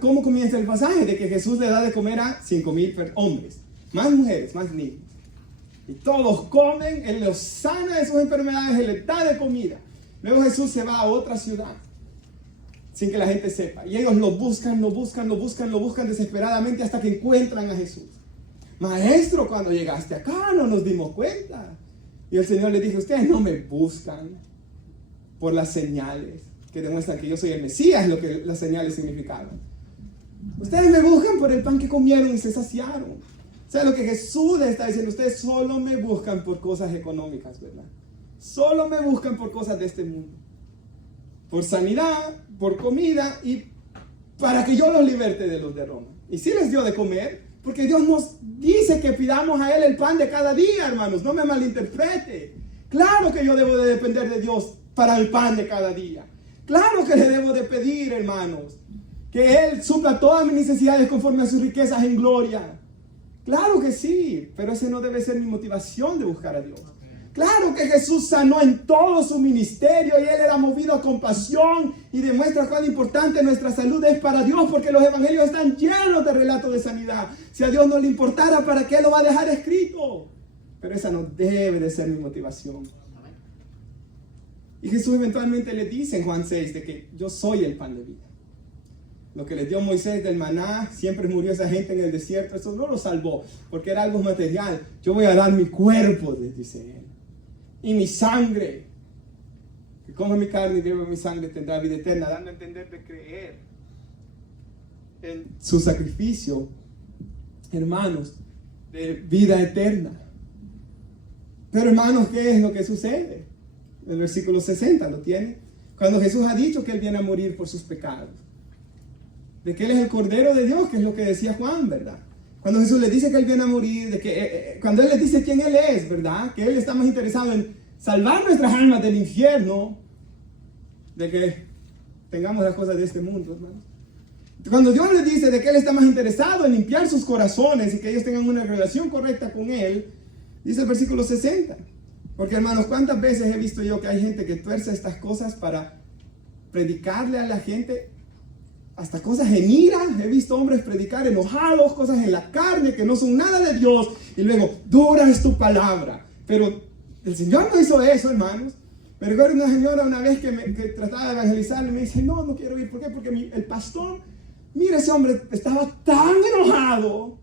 ¿cómo comienza el pasaje? De que Jesús le da de comer a 5,000 hombres, más mujeres, más niños. Y todos comen, Él los sana de sus enfermedades, Él les da de comida. Luego Jesús se va a otra ciudad, sin que la gente sepa. Y ellos lo buscan desesperadamente hasta que encuentran a Jesús. Maestro, cuando llegaste acá no nos dimos cuenta. Y el Señor les dijo, ustedes no me buscan por las señales que demuestran que yo soy el Mesías, lo que las señales significaban. Ustedes me buscan por el pan que comieron y se saciaron. O sea, lo que Jesús les está diciendo, ustedes solo me buscan por cosas económicas, ¿verdad? Solo me buscan por cosas de este mundo. Por sanidad, por comida y para que yo los liberte de los de Roma. Y sí les dio de comer, porque Dios nos dice que pidamos a Él el pan de cada día, hermanos. No me malinterprete. Claro que yo debo de depender de Dios para el pan de cada día. Claro que le debo de pedir, hermanos, que Él supla todas mis necesidades conforme a sus riquezas en gloria. Claro que sí, pero ese no debe ser mi motivación de buscar a Dios. Claro que Jesús sanó en todo su ministerio y Él era movido a compasión y demuestra cuán importante nuestra salud es para Dios, porque los evangelios están llenos de relatos de sanidad. Si a Dios no le importara, ¿para qué lo va a dejar escrito? Pero esa no debe de ser mi motivación. Y Jesús eventualmente le dice en Juan 6 de que yo soy el pan de vida. Lo que les dio Moisés del maná, siempre murió esa gente en el desierto, eso no lo salvó, porque era algo material. Yo voy a dar mi cuerpo, les dice Él, y mi sangre. Que coma mi carne y beba mi sangre tendrá vida eterna, dando a entender de creer en su sacrificio, hermanos, de vida eterna. Pero hermanos, ¿qué es lo que sucede? El versículo 60 lo tiene. Cuando Jesús ha dicho que Él viene a morir por sus pecados, de que Él es el Cordero de Dios, que es lo que decía Juan, ¿verdad? Cuando Jesús le dice que Él viene a morir, de que, cuando Él les dice quién Él es, ¿verdad? Que Él está más interesado en salvar nuestras almas del infierno, de que tengamos las cosas de este mundo, hermanos. Cuando Dios les dice de que Él está más interesado en limpiar sus corazones y que ellos tengan una relación correcta con Él, dice el versículo 60. Porque, hermanos, ¿cuántas veces he visto yo que hay gente que tuerce estas cosas para predicarle a la gente hasta cosas en ira? He visto hombres predicar enojados, cosas en la carne que no son nada de Dios, y luego, dura es tu palabra. Pero el Señor no hizo eso, hermanos. Me recuerdo una señora una vez que trataba de evangelizar y me dice, no quiero ir. ¿Por qué? Porque el pastor, mira, ese hombre estaba tan enojado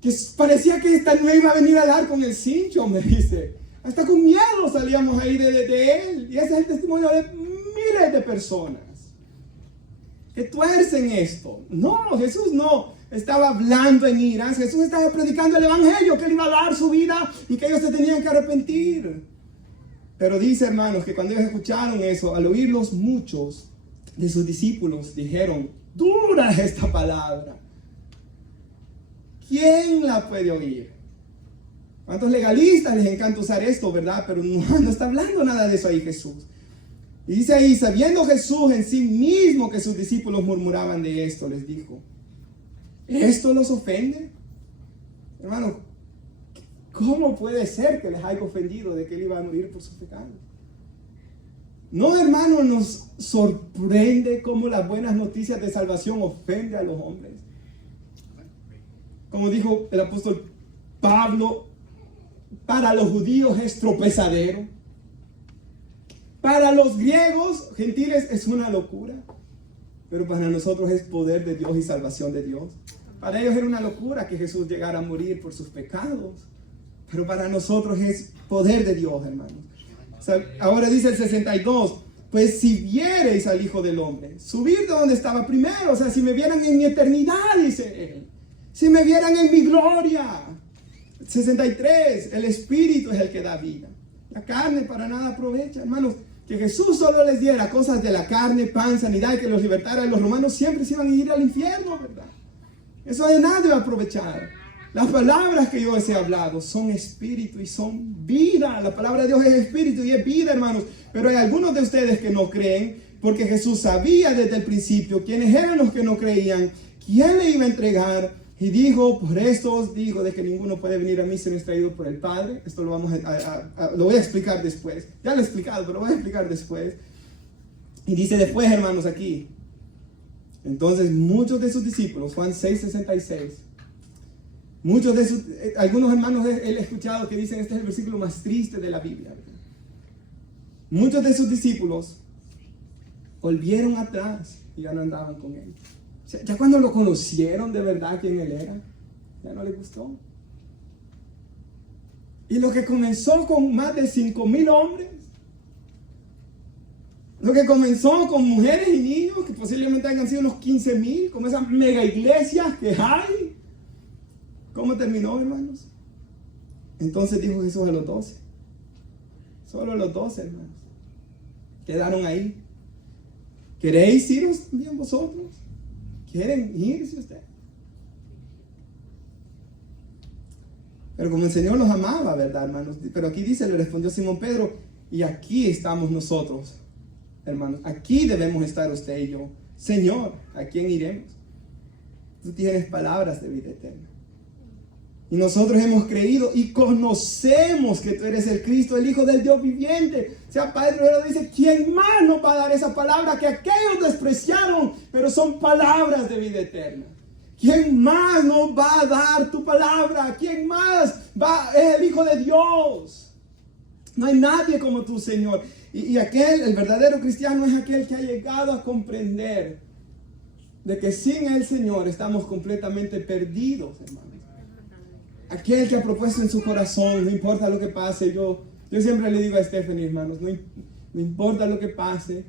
que parecía que me iba a venir a dar con el cincho, me dice. Hasta con miedo salíamos ahí de él. Y ese es el testimonio de miles de personas que tuercen esto. No, Jesús no estaba hablando en iras. Jesús estaba predicando el evangelio, que Él iba a dar su vida y que ellos se tenían que arrepentir. Pero dice, hermanos, que cuando ellos escucharon eso, al oírlos, muchos de sus discípulos dijeron, dura esta palabra. ¿Quién la puede oír? ¿Cuántos legalistas les encanta usar esto, verdad? Pero no está hablando nada de eso ahí Jesús. Y dice ahí, sabiendo Jesús en sí mismo que sus discípulos murmuraban de esto, les dijo, ¿esto los ofende? Hermano, ¿cómo puede ser que les haya ofendido de que Él iba a morir por sus pecados? No, hermano, nos sorprende cómo las buenas noticias de salvación ofenden a los hombres. Como dijo el apóstol Pablo, para los judíos es tropezadero. Para los griegos, gentiles, es una locura. Pero para nosotros es poder de Dios y salvación de Dios. Para ellos era una locura que Jesús llegara a morir por sus pecados. Pero para nosotros es poder de Dios, hermanos. O sea, ahora dice el 62, pues si viereis al Hijo del Hombre subir de donde estaba primero, o sea, si me vieran en mi eternidad, dice Él. Si me vieran en mi gloria. 63, el Espíritu es el que da vida. La carne para nada aprovecha. Hermanos, que Jesús solo les diera cosas de la carne, pan, sanidad, y que los libertara, los romanos siempre se iban a ir al infierno, ¿verdad? Eso de nada iba a aprovechar. Las palabras que yo les he hablado son espíritu y son vida. La palabra de Dios es espíritu y es vida, hermanos. Pero hay algunos de ustedes que no creen, porque Jesús sabía desde el principio quiénes eran los que no creían, quién le iba a entregar, y dijo, por esto os digo de que ninguno puede venir a mí si no es traído por el Padre. Esto lo lo voy a explicar después. Ya lo he explicado, pero lo voy a explicar después. Y dice después, hermanos, aquí. Entonces, muchos de sus discípulos, Juan 6:66, algunos hermanos he escuchado que dicen, este es el versículo más triste de la Biblia, ¿verdad? Muchos de sus discípulos volvieron atrás y ya no andaban con él. O sea, ya cuando lo conocieron de verdad quién él era, ya no les gustó. Y lo que comenzó con más de 5,000 hombres, lo que comenzó con mujeres y niños, que posiblemente hayan sido unos 15,000, como esas mega iglesias que hay, ¿cómo terminó, hermanos? Entonces dijo Jesús a los 12, solo los 12, hermanos, quedaron ahí. ¿Queréis iros también vosotros? ¿Quieren irse ustedes? Pero como el Señor los amaba, ¿verdad, hermanos? Pero aquí dice, le respondió Simón Pedro, y aquí estamos nosotros, hermanos. Aquí debemos estar usted y yo. Señor, ¿a quién iremos? Tú tienes palabras de vida eterna. Y nosotros hemos creído y conocemos que tú eres el Cristo, el Hijo del Dios viviente. O sea, Padre Rivero dice, ¿quién más nos va a dar esa palabra que aquellos despreciaron? Pero son palabras de vida eterna. ¿Quién más nos va a dar tu palabra? ¿Quién más es el Hijo de Dios? No hay nadie como tú, Señor. Y el verdadero cristiano es aquel que ha llegado a comprender de que sin el Señor estamos completamente perdidos, hermanos. Aquel que ha propuesto en su corazón, no importa lo que pase, yo siempre le digo a Stephanie, hermanos, no importa lo que pase,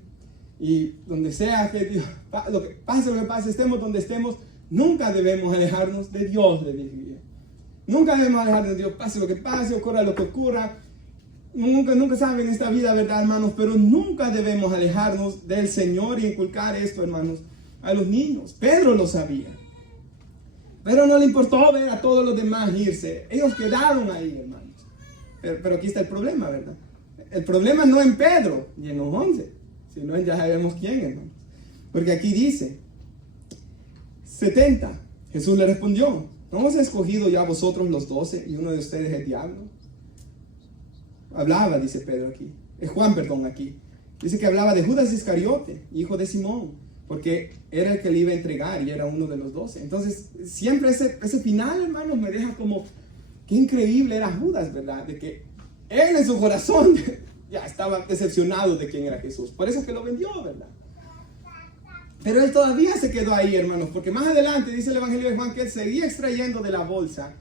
y donde sea que Dios, lo que pase, estemos donde estemos, nunca debemos alejarnos de Dios, le dije. Nunca debemos alejarnos de Dios, pase lo que pase, ocurra lo que ocurra. Nunca saben esta vida, ¿verdad, hermanos? Pero nunca debemos alejarnos del Señor y inculcar esto, hermanos, a los niños. Pedro lo sabía. Pero no le importó ver a todos los demás irse. Ellos quedaron ahí, hermanos. Pero aquí está el problema, ¿verdad? El problema no en Pedro ni en los 11, sino en ya sabemos quién, hermanos. Porque aquí dice, 70, Jesús le respondió, ¿no os he escogido ya vosotros los 12 y uno de ustedes es el diablo? Hablaba, dice Pedro aquí. Juan, aquí. Dice que hablaba de Judas Iscariote, hijo de Simón, porque era el que le iba a entregar y era uno de los 12. Entonces, siempre ese final, hermanos, me deja como, qué increíble era Judas, ¿verdad? De que él en su corazón ya estaba decepcionado de quién era Jesús. Por eso es que lo vendió, ¿verdad? Pero él todavía se quedó ahí, hermanos, porque más adelante dice el Evangelio de Juan que él seguía extrayendo de la bolsa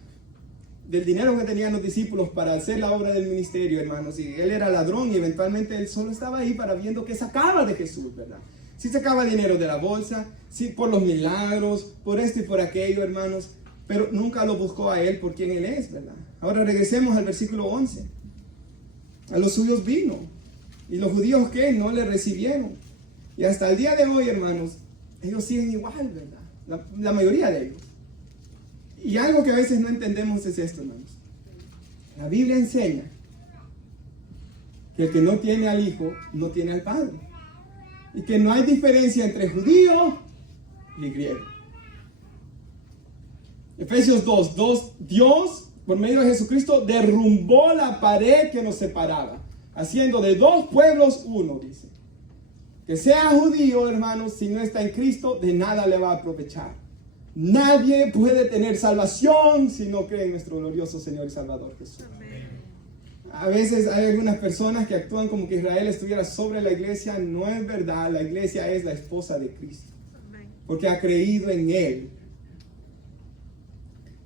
del dinero que tenían los discípulos para hacer la obra del ministerio, hermanos. Y él era ladrón y eventualmente él solo estaba ahí para viendo qué sacaba de Jesús, ¿verdad? Si sacaba dinero de la bolsa, sí, por los milagros, por esto y por aquello, hermanos, pero nunca lo buscó a él por quien él es, ¿verdad? Ahora regresemos al versículo 11. A los suyos vino, y los judíos que no le recibieron. Y hasta el día de hoy, hermanos, ellos siguen igual, ¿verdad? La mayoría de ellos. Y algo que a veces no entendemos es esto, hermanos. La Biblia enseña que el que no tiene al Hijo, no tiene al Padre. Y que no hay diferencia entre judío y griego. Efesios 2, Dios, por medio de Jesucristo, derrumbó la pared que nos separaba, haciendo de dos pueblos uno, dice. Que sea judío, hermanos, si no está en Cristo, de nada le va a aprovechar. Nadie puede tener salvación si no cree en nuestro glorioso Señor y Salvador Jesús. A veces hay algunas personas que actúan como que Israel estuviera sobre la iglesia. No es verdad, la iglesia es la esposa de Cristo, porque ha creído en Él.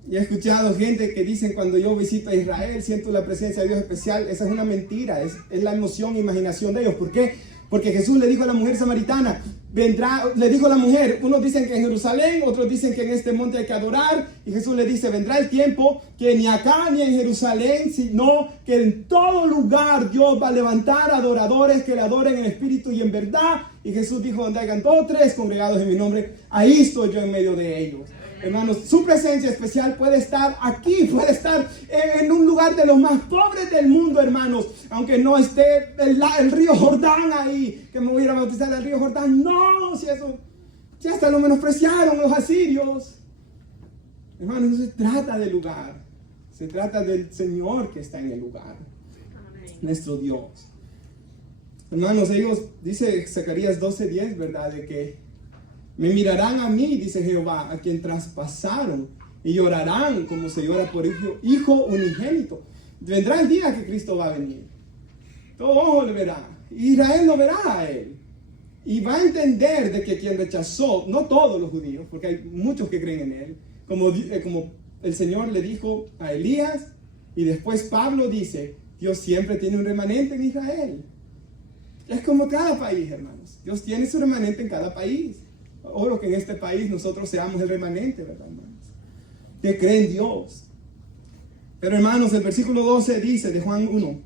Y he escuchado gente que dicen, cuando yo visito a Israel siento la presencia de Dios especial. Esa es una mentira, es la emoción e imaginación de ellos. ¿Por qué? Porque Jesús le dijo a la mujer samaritana, vendrá, le dijo la mujer, unos dicen que en Jerusalén, otros dicen que en este monte hay que adorar, y Jesús le dice, vendrá el tiempo que ni acá ni en Jerusalén, sino que en todo lugar Dios va a levantar adoradores que le adoren en espíritu y en verdad. Y Jesús dijo, donde hayan 2 o 3 congregados en mi nombre, ahí estoy yo en medio de ellos. Hermanos, su presencia especial puede estar aquí, puede estar en un lugar de los más pobres del mundo, hermanos. Aunque no esté el río Jordán ahí, que me voy a ir a bautizar al río Jordán. No, si eso, ya hasta lo menospreciaron los asirios. Hermanos, no se trata del lugar, se trata del Señor que está en el lugar, nuestro Dios. Hermanos, ellos, dice Zacarías 12:10, ¿verdad? De que me mirarán a mí, dice Jehová, a quien traspasaron, y llorarán como se llora por hijo unigénito. Vendrá el día que Cristo va a venir. Todo ojo le verá. Israel lo verá a él. Y va a entender de que quien rechazó, no todos los judíos, porque hay muchos que creen en él, como el Señor le dijo a Elías, y después Pablo dice, Dios siempre tiene un remanente en Israel. Es como cada país, hermanos. Dios tiene su remanente en cada país. Oro que en este país nosotros seamos el remanente, ¿verdad, hermanos? Que creen en Dios. Pero, hermanos, el versículo 12 dice de Juan 1,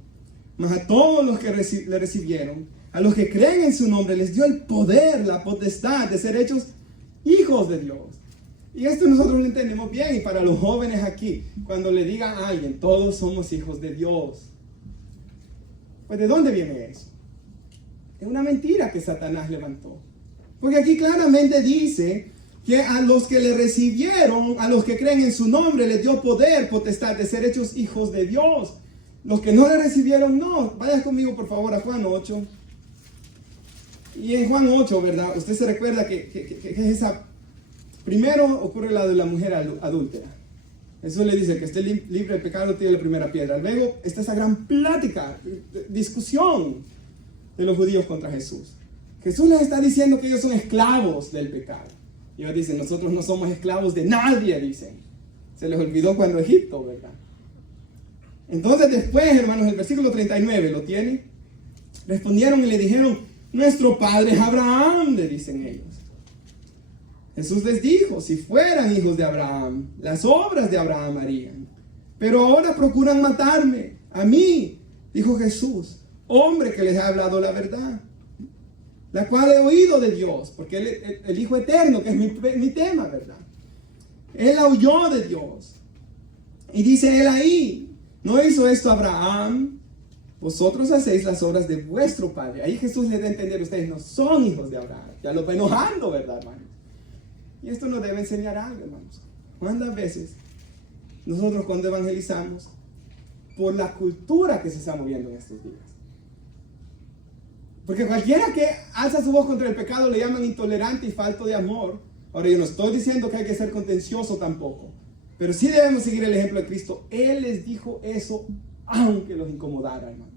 mas a todos los que le recibieron, a los que creen en su nombre, les dio el poder, la potestad de ser hechos hijos de Dios. Y esto nosotros lo entendemos bien. Y para los jóvenes aquí, cuando le digan a alguien, todos somos hijos de Dios, pues ¿de dónde viene eso? Es una mentira que Satanás levantó. Porque aquí claramente dice que a los que le recibieron, a los que creen en su nombre, les dio poder, potestad de ser hechos hijos de Dios. Los que no le recibieron, no. Vaya conmigo, por favor, a Juan 8. Y en Juan 8, ¿verdad? Usted se recuerda que es esa... Primero ocurre la de la mujer adúltera. Jesús le dice que esté libre de pecado, tiene la primera piedra. Luego está esa gran plática, discusión de los judíos contra Jesús. Jesús les está diciendo que ellos son esclavos del pecado. Y ellos dicen, nosotros no somos esclavos de nadie, dicen. Se les olvidó cuando Egipto, ¿verdad? Entonces después, hermanos, el versículo 39, ¿lo tiene? Respondieron y le dijeron, nuestro padre es Abraham, le dicen ellos. Jesús les dijo, si fueran hijos de Abraham, las obras de Abraham harían. Pero ahora procuran matarme, a mí, dijo Jesús, hombre que les ha hablado la verdad, la cual he oído de Dios, porque el Hijo Eterno, que es mi tema, ¿verdad? Él la oyó de Dios. Y dice él ahí, ¿no hizo esto Abraham? Vosotros hacéis las obras de vuestro padre. Ahí Jesús les da a entender, ustedes no son hijos de Abraham. Ya lo va enojando, ¿verdad, hermanos? Y esto nos debe enseñar algo, hermanos. ¿Cuántas veces nosotros cuando evangelizamos, por la cultura que se está moviendo en estos días? Porque cualquiera que alza su voz contra el pecado le llaman intolerante y falto de amor. Ahora, yo no estoy diciendo que hay que ser contencioso tampoco, pero sí debemos seguir el ejemplo de Cristo. Él les dijo eso aunque los incomodara, hermanos.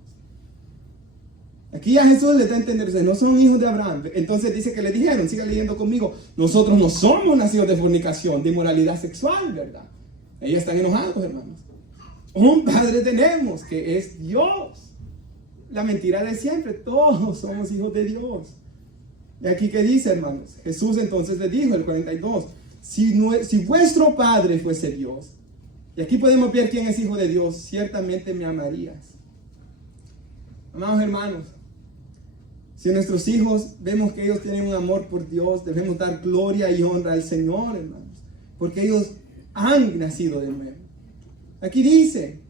Aquí ya Jesús les da a entender, ustedes no son hijos de Abraham. Entonces dice que le dijeron, sigan leyendo conmigo, nosotros no somos nacidos de fornicación, de inmoralidad sexual, ¿verdad? Ellos están enojados, hermanos. Un Padre tenemos que es Dios. La mentira de siempre, todos somos hijos de Dios. Y aquí que dice, hermanos, Jesús entonces les dijo, el 42, si vuestro Padre fuese Dios, y aquí podemos ver quién es hijo de Dios, ciertamente me amarías. Amados hermanos, si nuestros hijos vemos que ellos tienen un amor por Dios, debemos dar gloria y honra al Señor, hermanos, porque ellos han nacido de nuevo. Aquí dice,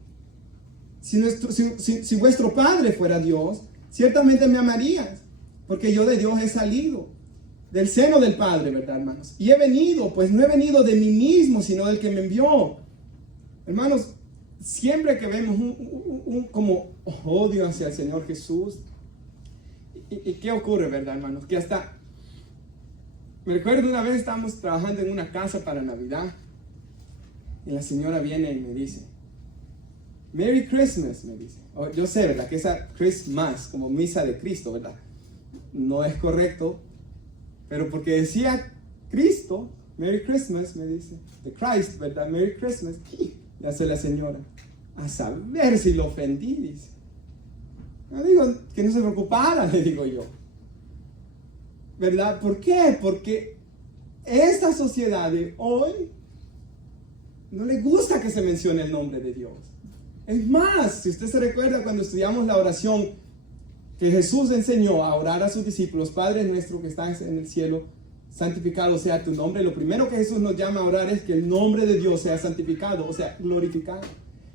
si vuestro Padre fuera Dios, ciertamente me amarías, porque yo de Dios he salido, del seno del Padre, ¿verdad, hermanos? Y he venido, pues no he venido de mí mismo, sino del que me envió. Hermanos, siempre que vemos un como odio hacia el Señor Jesús, ¿y qué ocurre, verdad, hermanos? Que hasta, me recuerdo una vez estábamos trabajando en una casa para Navidad, y la señora viene y me dice, Merry Christmas, me dice. Yo sé, ¿verdad? Que esa Christmas, como misa de Cristo, ¿verdad? No es correcto, pero porque decía Cristo, Merry Christmas, me dice, de Christ, ¿verdad? Merry Christmas. Y hace la señora, a saber si lo ofendí, dice. No digo que no se preocupara, le digo yo. ¿verdad? ¿Por qué? Porque esta sociedad de hoy no le gusta que se mencione el nombre de Dios. Es más, si usted se recuerda cuando estudiamos la oración que Jesús enseñó a orar a sus discípulos: Padre nuestro que estás en el cielo, santificado sea tu nombre. Lo primero que Jesús nos llama a orar es que el nombre de Dios sea santificado, o sea, glorificado.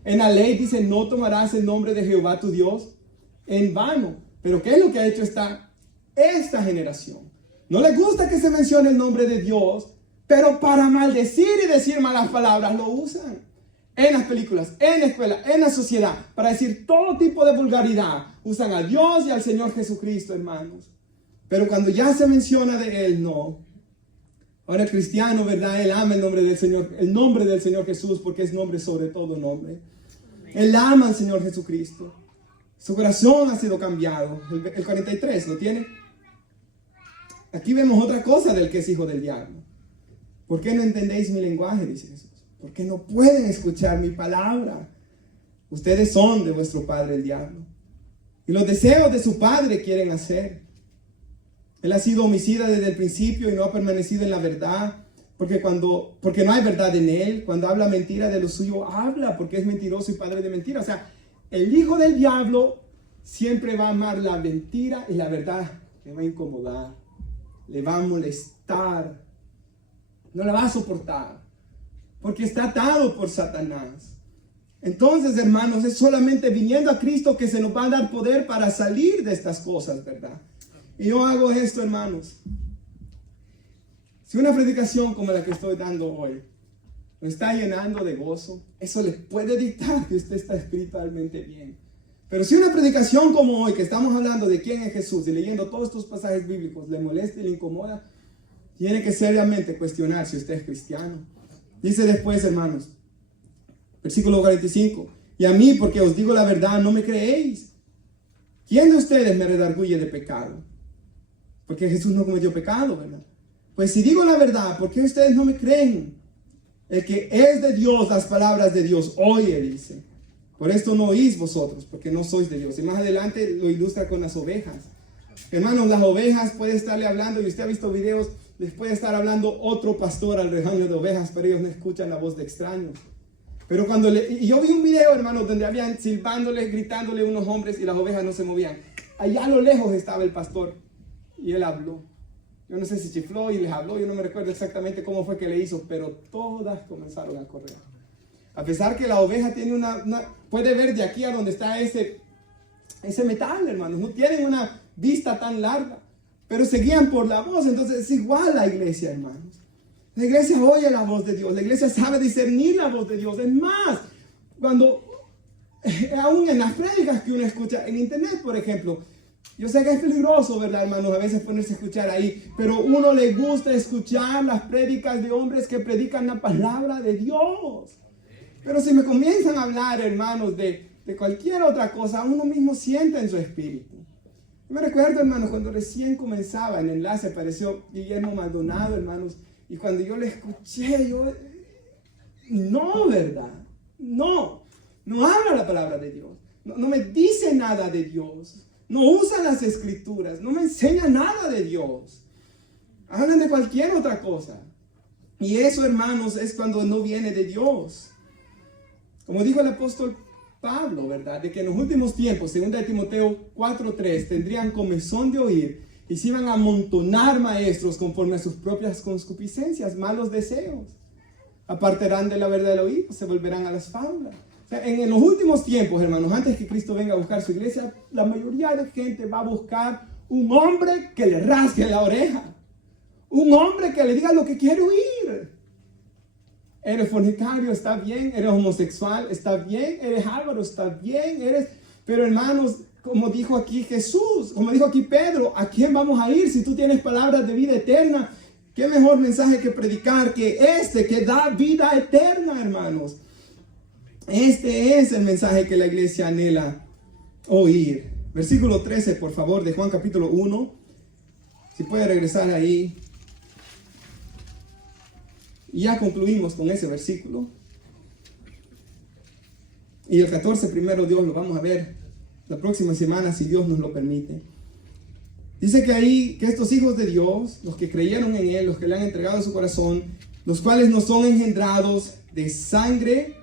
En la ley dice: no tomarás el nombre de Jehová tu Dios en vano. Pero ¿qué es lo que ha hecho esta generación? No les gusta que se mencione el nombre de Dios, pero para maldecir y decir malas palabras lo usan. En las películas, en la escuela, en la sociedad, para decir todo tipo de vulgaridad. Usan a Dios y al Señor Jesucristo, hermanos. Pero cuando ya se menciona de Él, no. Ahora el cristiano, ¿verdad? Él ama el nombre del Señor Jesús, porque es nombre sobre todo nombre. Él ama al Señor Jesucristo. Su corazón ha sido cambiado. El 43, ¿lo tiene? Aquí vemos otra cosa del que es hijo del diablo. ¿Por qué no entendéis mi lenguaje?, dice Jesús. ¿Por qué no pueden escuchar mi palabra? Ustedes son de vuestro padre el diablo, y los deseos de su padre quieren hacer. Él ha sido homicida desde el principio y no ha permanecido en la verdad, porque no hay verdad en él. Cuando habla mentira, de lo suyo habla, porque es mentiroso y padre de mentira. O sea, el hijo del diablo siempre va a amar la mentira, y la verdad le va a incomodar, le va a molestar, no la va a soportar, porque está atado por Satanás. Entonces, hermanos, es solamente viniendo a Cristo que se nos va a dar poder para salir de estas cosas, ¿verdad? Y yo hago esto, hermanos. Si una predicación como la que estoy dando hoy lo está llenando de gozo, eso le puede dictar que usted está espiritualmente bien. Pero si una predicación como hoy, que estamos hablando de quién es Jesús y leyendo todos estos pasajes bíblicos, le molesta y le incomoda, tiene que seriamente cuestionar si usted es cristiano. Dice después, hermanos, versículo 45: y a mí, porque os digo la verdad, no me creéis. ¿Quién de ustedes me redarguye de pecado? Porque Jesús no cometió pecado, ¿verdad? Pues si digo la verdad, ¿por qué ustedes no me creen? El que es de Dios, las palabras de Dios oye, dice. Por esto no oís vosotros, porque no sois de Dios. Y más adelante lo ilustra con las ovejas. Hermanos, las ovejas puede estarle hablando, y usted ha visto videos, les puede estar hablando otro pastor al rebaño de ovejas, pero ellos no escuchan la voz de extraños. Pero y yo vi un video, hermanos, donde habían silbándole, gritándole unos hombres, y las ovejas no se movían. Allá a lo lejos estaba el pastor, y él habló. Yo no sé si chifló y les habló, yo no me recuerdo exactamente cómo fue que le hizo, pero todas comenzaron a correr. A pesar que la oveja tiene puede ver de aquí a donde está ese metal, hermanos, no tienen una vista tan larga, pero seguían por la voz. Entonces es igual la iglesia, hermanos. La iglesia oye la voz de Dios, la iglesia sabe discernir la voz de Dios. Es más, aún en las prédicas que uno escucha en internet, por ejemplo, yo sé que es peligroso, ¿verdad, hermanos? A veces ponerse a escuchar ahí, pero uno le gusta escuchar las prédicas de hombres que predican la palabra de Dios. Pero si me comienzan a hablar, hermanos, de cualquier otra cosa, uno mismo siente en su espíritu. Yo me recuerdo, hermanos, cuando recién comenzaba en Enlace, apareció Guillermo Maldonado, hermanos, y cuando yo le escuché, no, ¿verdad? No habla la palabra de Dios, no me dice nada de Dios, no usa las escrituras, no me enseña nada de Dios. Hablan de cualquier otra cosa. Y eso, hermanos, es cuando no viene de Dios. Como dijo el apóstol Pablo, ¿verdad? De que en los últimos tiempos, 2 Timoteo 4:3, tendrían comezón de oír y se iban a amontonar maestros conforme a sus propias concupiscencias, malos deseos. Apartarán de la verdad del oído, se volverán a las fábulas. O sea, en los últimos tiempos, hermanos, antes que Cristo venga a buscar su iglesia, la mayoría de gente va a buscar un hombre que le rasgue la oreja. Un hombre que le diga lo que quiere oír. Eres fornicario, está bien. Eres homosexual, está bien. Eres avaro, está bien. Pero hermanos, como dijo aquí Jesús, como dijo aquí Pedro, ¿a quién vamos a ir si tú tienes palabras de vida eterna? ¿Qué mejor mensaje que predicar que que da vida eterna, hermanos? Este es el mensaje que la iglesia anhela oír. Versículo 13, por favor, de Juan capítulo 1. Si puede regresar ahí. Y ya concluimos con ese versículo. Y el 14 primero Dios lo vamos a ver la próxima semana, si Dios nos lo permite. Dice que ahí, que estos hijos de Dios, los que creyeron en Él, los que le han entregado su corazón, los cuales no son engendrados de sangre,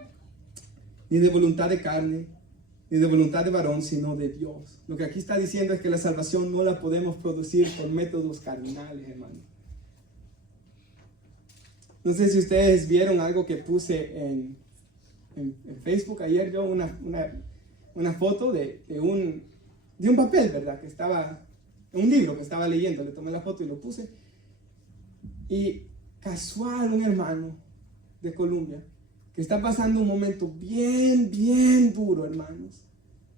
ni de voluntad de carne, ni de voluntad de varón, sino de Dios. Lo que aquí está diciendo es que la salvación no la podemos producir por métodos carnales, hermano. No sé si ustedes vieron algo que puse en Facebook ayer, yo una foto de un papel, ¿verdad? Que estaba, un libro que estaba leyendo, le tomé la foto y lo puse. Y casual, un hermano de Colombia que está pasando un momento bien duro, hermanos.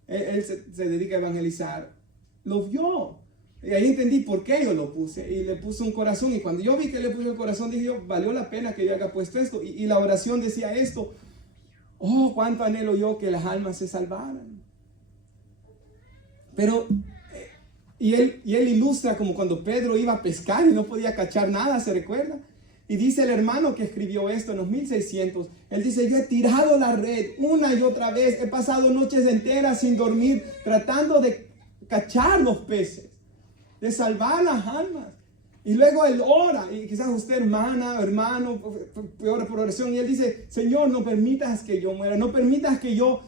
Él se dedica a evangelizar. Lo vio. Y ahí entendí por qué yo lo puse. Y le puse un corazón. Y cuando yo vi que le puse el corazón, dije yo, valió la pena que yo haya puesto esto. Y la oración decía esto. Oh, cuánto anhelo yo que las almas se salvaran. Pero, y él ilustra como cuando Pedro iba a pescar y no podía cachar nada, ¿se recuerda? Y dice el hermano que escribió esto en los 1600, él dice, yo he tirado la red una y otra vez, he pasado noches enteras sin dormir, tratando de cachar los peces, de salvar las almas. Y luego él ora, y quizás usted hermano, ora por oración, y él dice, Señor, no permitas que yo muera, no permitas que yo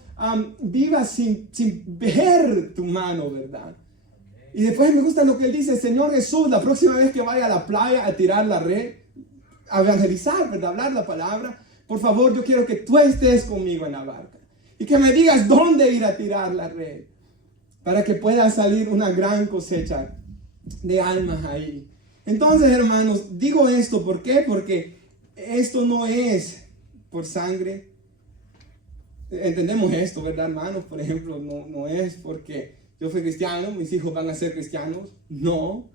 viva sin ver tu mano, ¿verdad? Y después me gusta lo que él dice, Señor Jesús, la próxima vez que vaya a la playa a tirar la red, a evangelizar, ¿verdad? Hablar la palabra, por favor, yo quiero que tú estés conmigo en la barca y que me digas dónde ir a tirar la red para que pueda salir una gran cosecha de almas ahí. Entonces, hermanos, digo esto, ¿por qué? Porque esto no es por sangre. Entendemos esto, ¿verdad, hermanos? Por ejemplo, no es porque yo fui cristiano, mis hijos van a ser cristianos. No.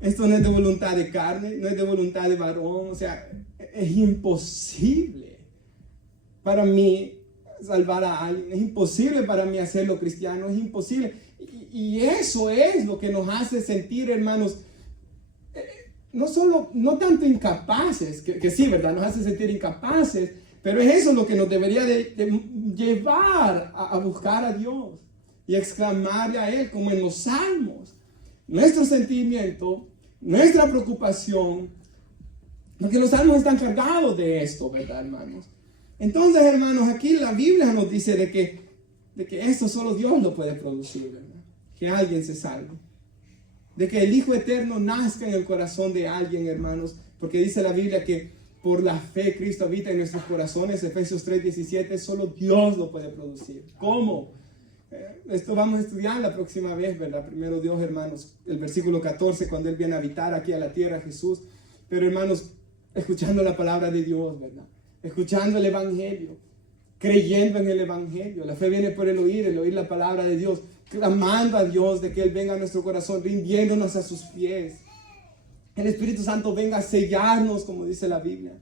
Esto no es de voluntad de carne, no es de voluntad de varón. O sea, es imposible para mí salvar a alguien. Es imposible para mí hacerlo cristiano. Es imposible. Y eso es lo que nos hace sentir, hermanos, no tanto incapaces, que sí, ¿verdad? Nos hace sentir incapaces, pero es eso lo que nos debería de llevar a buscar a Dios y exclamarle a Él, como en los salmos. Nuestro sentimiento, nuestra preocupación, porque los salmos están cargados de esto, ¿verdad, hermanos? Entonces, hermanos, aquí la Biblia nos dice de que esto solo Dios lo puede producir, ¿verdad? Que alguien se salve. De que el Hijo Eterno nazca en el corazón de alguien, hermanos, porque dice la Biblia que por la fe Cristo habita en nuestros corazones, Efesios 3:17, solo Dios lo puede producir. ¿Cómo? Esto vamos a estudiar la próxima vez, ¿verdad? Primero Dios, hermanos, el versículo 14, cuando Él viene a habitar aquí a la tierra, Jesús. Pero, hermanos, escuchando la palabra de Dios, ¿verdad? Escuchando el Evangelio, creyendo en el Evangelio. La fe viene por el oír la palabra de Dios, clamando a Dios de que Él venga a nuestro corazón, rindiéndonos a sus pies. El Espíritu Santo venga a sellarnos, como dice la Biblia.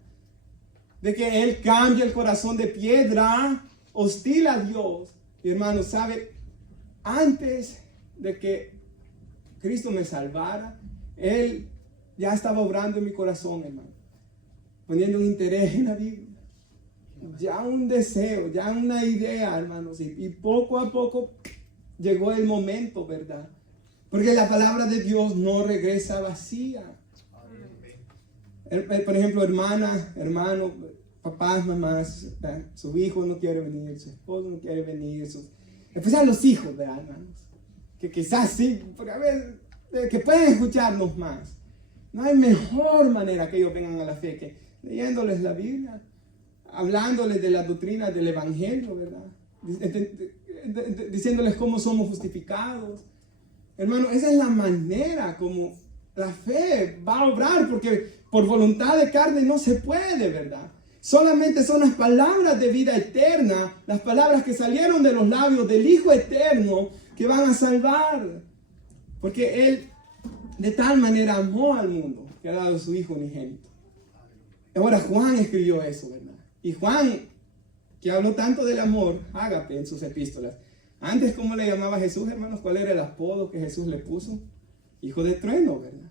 De que Él cambie el corazón de piedra, hostil a Dios. Y hermanos, ¿sabe? Antes de que Cristo me salvara, Él ya estaba obrando en mi corazón, hermano. Poniendo un interés en la Biblia. Ya un deseo, ya una idea, hermanos. Y poco a poco llegó el momento, ¿verdad? Porque la palabra de Dios no regresa vacía. Por ejemplo, hermano, papás, mamás, ¿verdad? Su hijo no quiere venir, su esposo no quiere venir, especialmente los hijos, ¿verdad, hermanos? Que quizás sí, porque a ver, que pueden escucharnos más. No hay mejor manera que ellos vengan a la fe que leyéndoles la Biblia, hablándoles de la doctrina del Evangelio, ¿verdad? Diciéndoles cómo somos justificados. Hermano, esa es la manera como la fe va a obrar, porque por voluntad de carne no se puede, ¿verdad? Solamente son las palabras de vida eterna, las palabras que salieron de los labios del Hijo Eterno que van a salvar. Porque Él de tal manera amó al mundo que ha dado a su Hijo unigénito. Ahora Juan escribió eso, ¿verdad? Y Juan, que habló tanto del amor, ágape, en sus epístolas. Antes, ¿cómo le llamaba Jesús, hermanos? ¿Cuál era el apodo que Jesús le puso? Hijo de trueno, ¿verdad?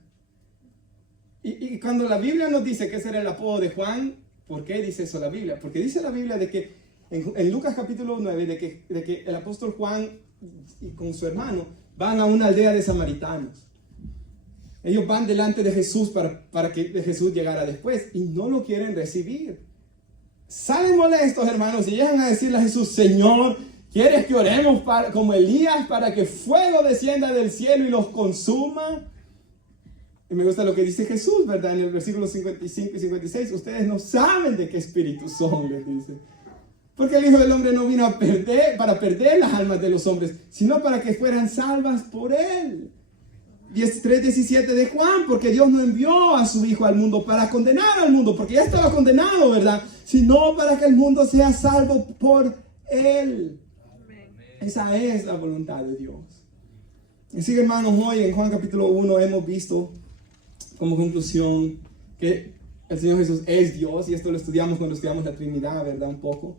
Y cuando la Biblia nos dice que ese era el apodo de Juan, ¿por qué dice eso la Biblia? Porque dice la Biblia de que en Lucas capítulo 9, de que el apóstol Juan y con su hermano van a una aldea de samaritanos. Ellos van delante de Jesús para que Jesús llegara después y no lo quieren recibir. Salen molestos, hermanos, y llegan a decirle a Jesús: Señor, ¿quieres que oremos como Elías para que fuego descienda del cielo y los consuma? Y me gusta lo que dice Jesús, ¿verdad? En el versículo 55 y 56, ustedes no saben de qué espíritu son, les dice. Porque el Hijo del Hombre no vino para perder las almas de los hombres, sino para que fueran salvas por Él. 3:17 de Juan, porque Dios no envió a su Hijo al mundo para condenar al mundo, porque ya estaba condenado, ¿verdad? Sino para que el mundo sea salvo por Él. Esa es la voluntad de Dios. Así que, hermanos, hoy en Juan capítulo 1 hemos visto como conclusión que el Señor Jesús es Dios, y esto lo estudiamos cuando estudiamos la Trinidad, ¿verdad? Un poco.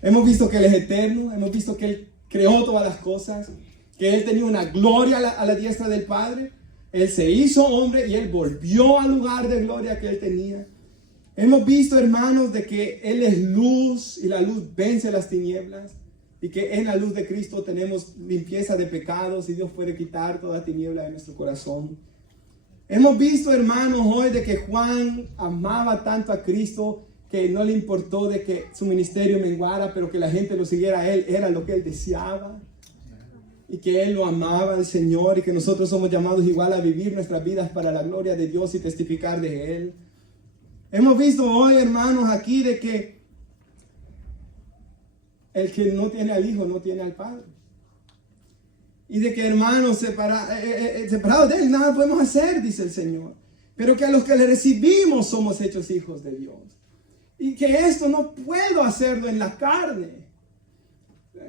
Hemos visto que Él es eterno, hemos visto que Él creó todas las cosas, que Él tenía una gloria a la diestra del Padre. Él se hizo hombre y Él volvió al lugar de gloria que Él tenía. Hemos visto, hermanos, de que Él es luz y la luz vence las tinieblas, y que en la luz de Cristo tenemos limpieza de pecados y Dios puede quitar toda tiniebla de nuestro corazón. Hemos visto, hermanos, hoy de que Juan amaba tanto a Cristo que no le importó de que su ministerio menguara, pero que la gente lo siguiera a Él, era lo que Él deseaba. Y que Él lo amaba al Señor, y que nosotros somos llamados igual a vivir nuestras vidas para la gloria de Dios y testificar de Él. Hemos visto hoy, hermanos, aquí de que el que no tiene al Hijo no tiene al Padre. Y de que, hermanos, separados de Él nada podemos hacer, dice el Señor. Pero que a los que le recibimos somos hechos hijos de Dios. Y que esto no puedo hacerlo en la carne.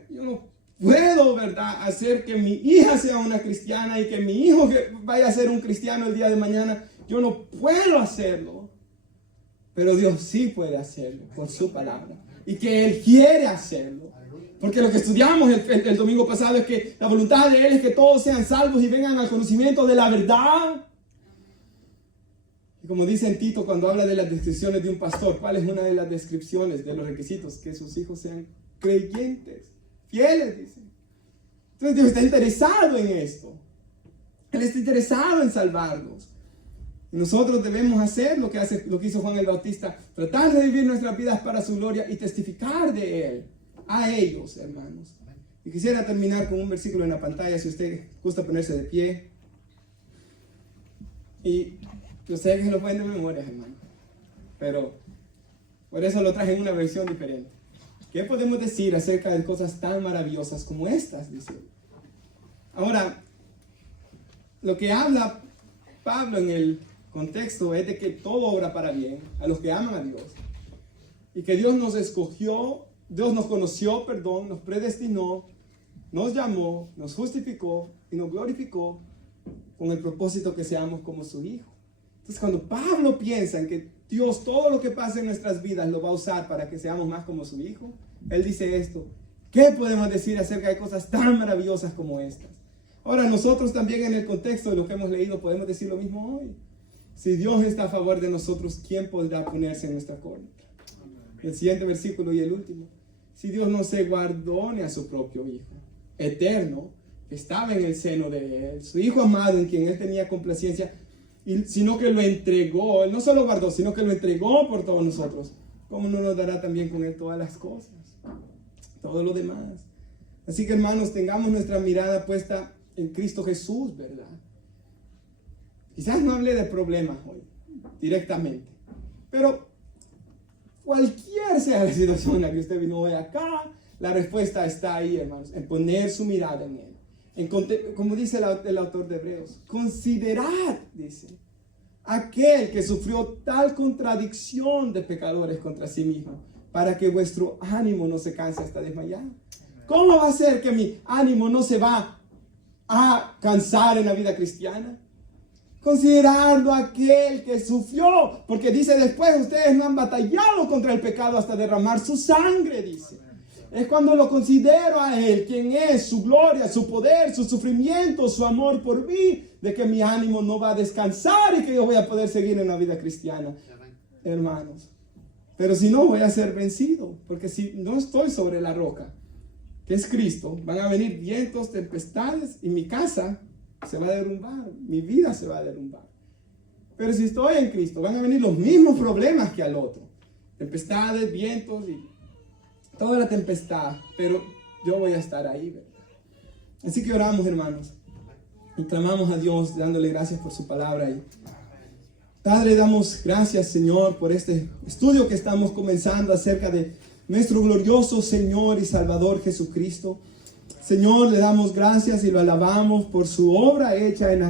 Yo no puedo, ¿verdad?, hacer que mi hija sea una cristiana y que mi hijo vaya a ser un cristiano el día de mañana. Yo no puedo hacerlo. Pero Dios sí puede hacerlo por su palabra. Y que Él quiere hacerlo. Porque lo que estudiamos el domingo pasado es que la voluntad de Él es que todos sean salvos y vengan al conocimiento de la verdad. Y como dice en Tito cuando habla de las descripciones de un pastor, ¿cuál es una de las descripciones de los requisitos? Que sus hijos sean creyentes, fieles, dice. Entonces Dios está interesado en esto. Él está interesado en salvarnos. Y nosotros debemos hacer lo que hizo Juan el Bautista, tratar de vivir nuestras vidas para su gloria y testificar de Él a ellos, hermanos. Y quisiera terminar con un versículo en la pantalla, si usted gusta ponerse de pie. Y yo sé que se lo pueden de memoria, hermano, pero por eso lo traje en una versión diferente. ¿Qué podemos decir acerca de cosas tan maravillosas como estas? Dice. Ahora, lo que habla Pablo en el contexto es de que todo obra para bien a los que aman a Dios, y que Dios nos escogió, Dios nos conoció, nos predestinó, nos llamó, nos justificó y nos glorificó con el propósito que seamos como su Hijo. Entonces, cuando Pablo piensa en que Dios todo lo que pasa en nuestras vidas lo va a usar para que seamos más como su Hijo, él dice esto. ¿Qué podemos decir acerca de cosas tan maravillosas como estas? Ahora, nosotros también en el contexto de lo que hemos leído podemos decir lo mismo hoy. Si Dios está a favor de nosotros, ¿quién podrá ponerse en nuestra contra? El siguiente versículo y el último. Si Dios no se guardó ni a su propio Hijo, eterno, que estaba en el seno de Él, su Hijo amado en quien Él tenía complacencia, sino que lo entregó, Él no solo guardó, sino que lo entregó por todos nosotros, ¿cómo no nos dará también con Él todas las cosas? Todo lo demás. Así que, hermanos, tengamos nuestra mirada puesta en Cristo Jesús, ¿verdad? Quizás no hable de problemas hoy, directamente, pero cualquier sea la situación en la que usted vino hoy acá, la respuesta está ahí, hermanos, en poner su mirada en Él. Como dice el autor de Hebreos, considerad, dice, aquel que sufrió tal contradicción de pecadores contra sí mismo, para que vuestro ánimo no se canse hasta desmayar. ¿Cómo va a ser que mi ánimo no se va a cansar en la vida cristiana? Considerando aquel que sufrió, porque dice después, ustedes no han batallado contra el pecado hasta derramar su sangre, dice. Es cuando lo considero a Él, quien es, su gloria, su poder, su sufrimiento, su amor por mí, de que mi ánimo no va a descansar y que yo voy a poder seguir en la vida cristiana, hermanos. Pero si no, voy a ser vencido, porque si no estoy sobre la roca, que es Cristo, van a venir vientos, tempestades, y mi casa se va a derrumbar, mi vida se va a derrumbar. Pero si estoy en Cristo, van a venir los mismos problemas que al otro. Tempestades, vientos y toda la tempestad, pero yo voy a estar ahí, ¿verdad? Así que oramos, hermanos, y clamamos a Dios dándole gracias por su palabra. Y Padre, damos gracias, Señor, por este estudio que estamos comenzando acerca de nuestro glorioso Señor y Salvador Jesucristo. Señor, le damos gracias y lo alabamos por su obra hecha en la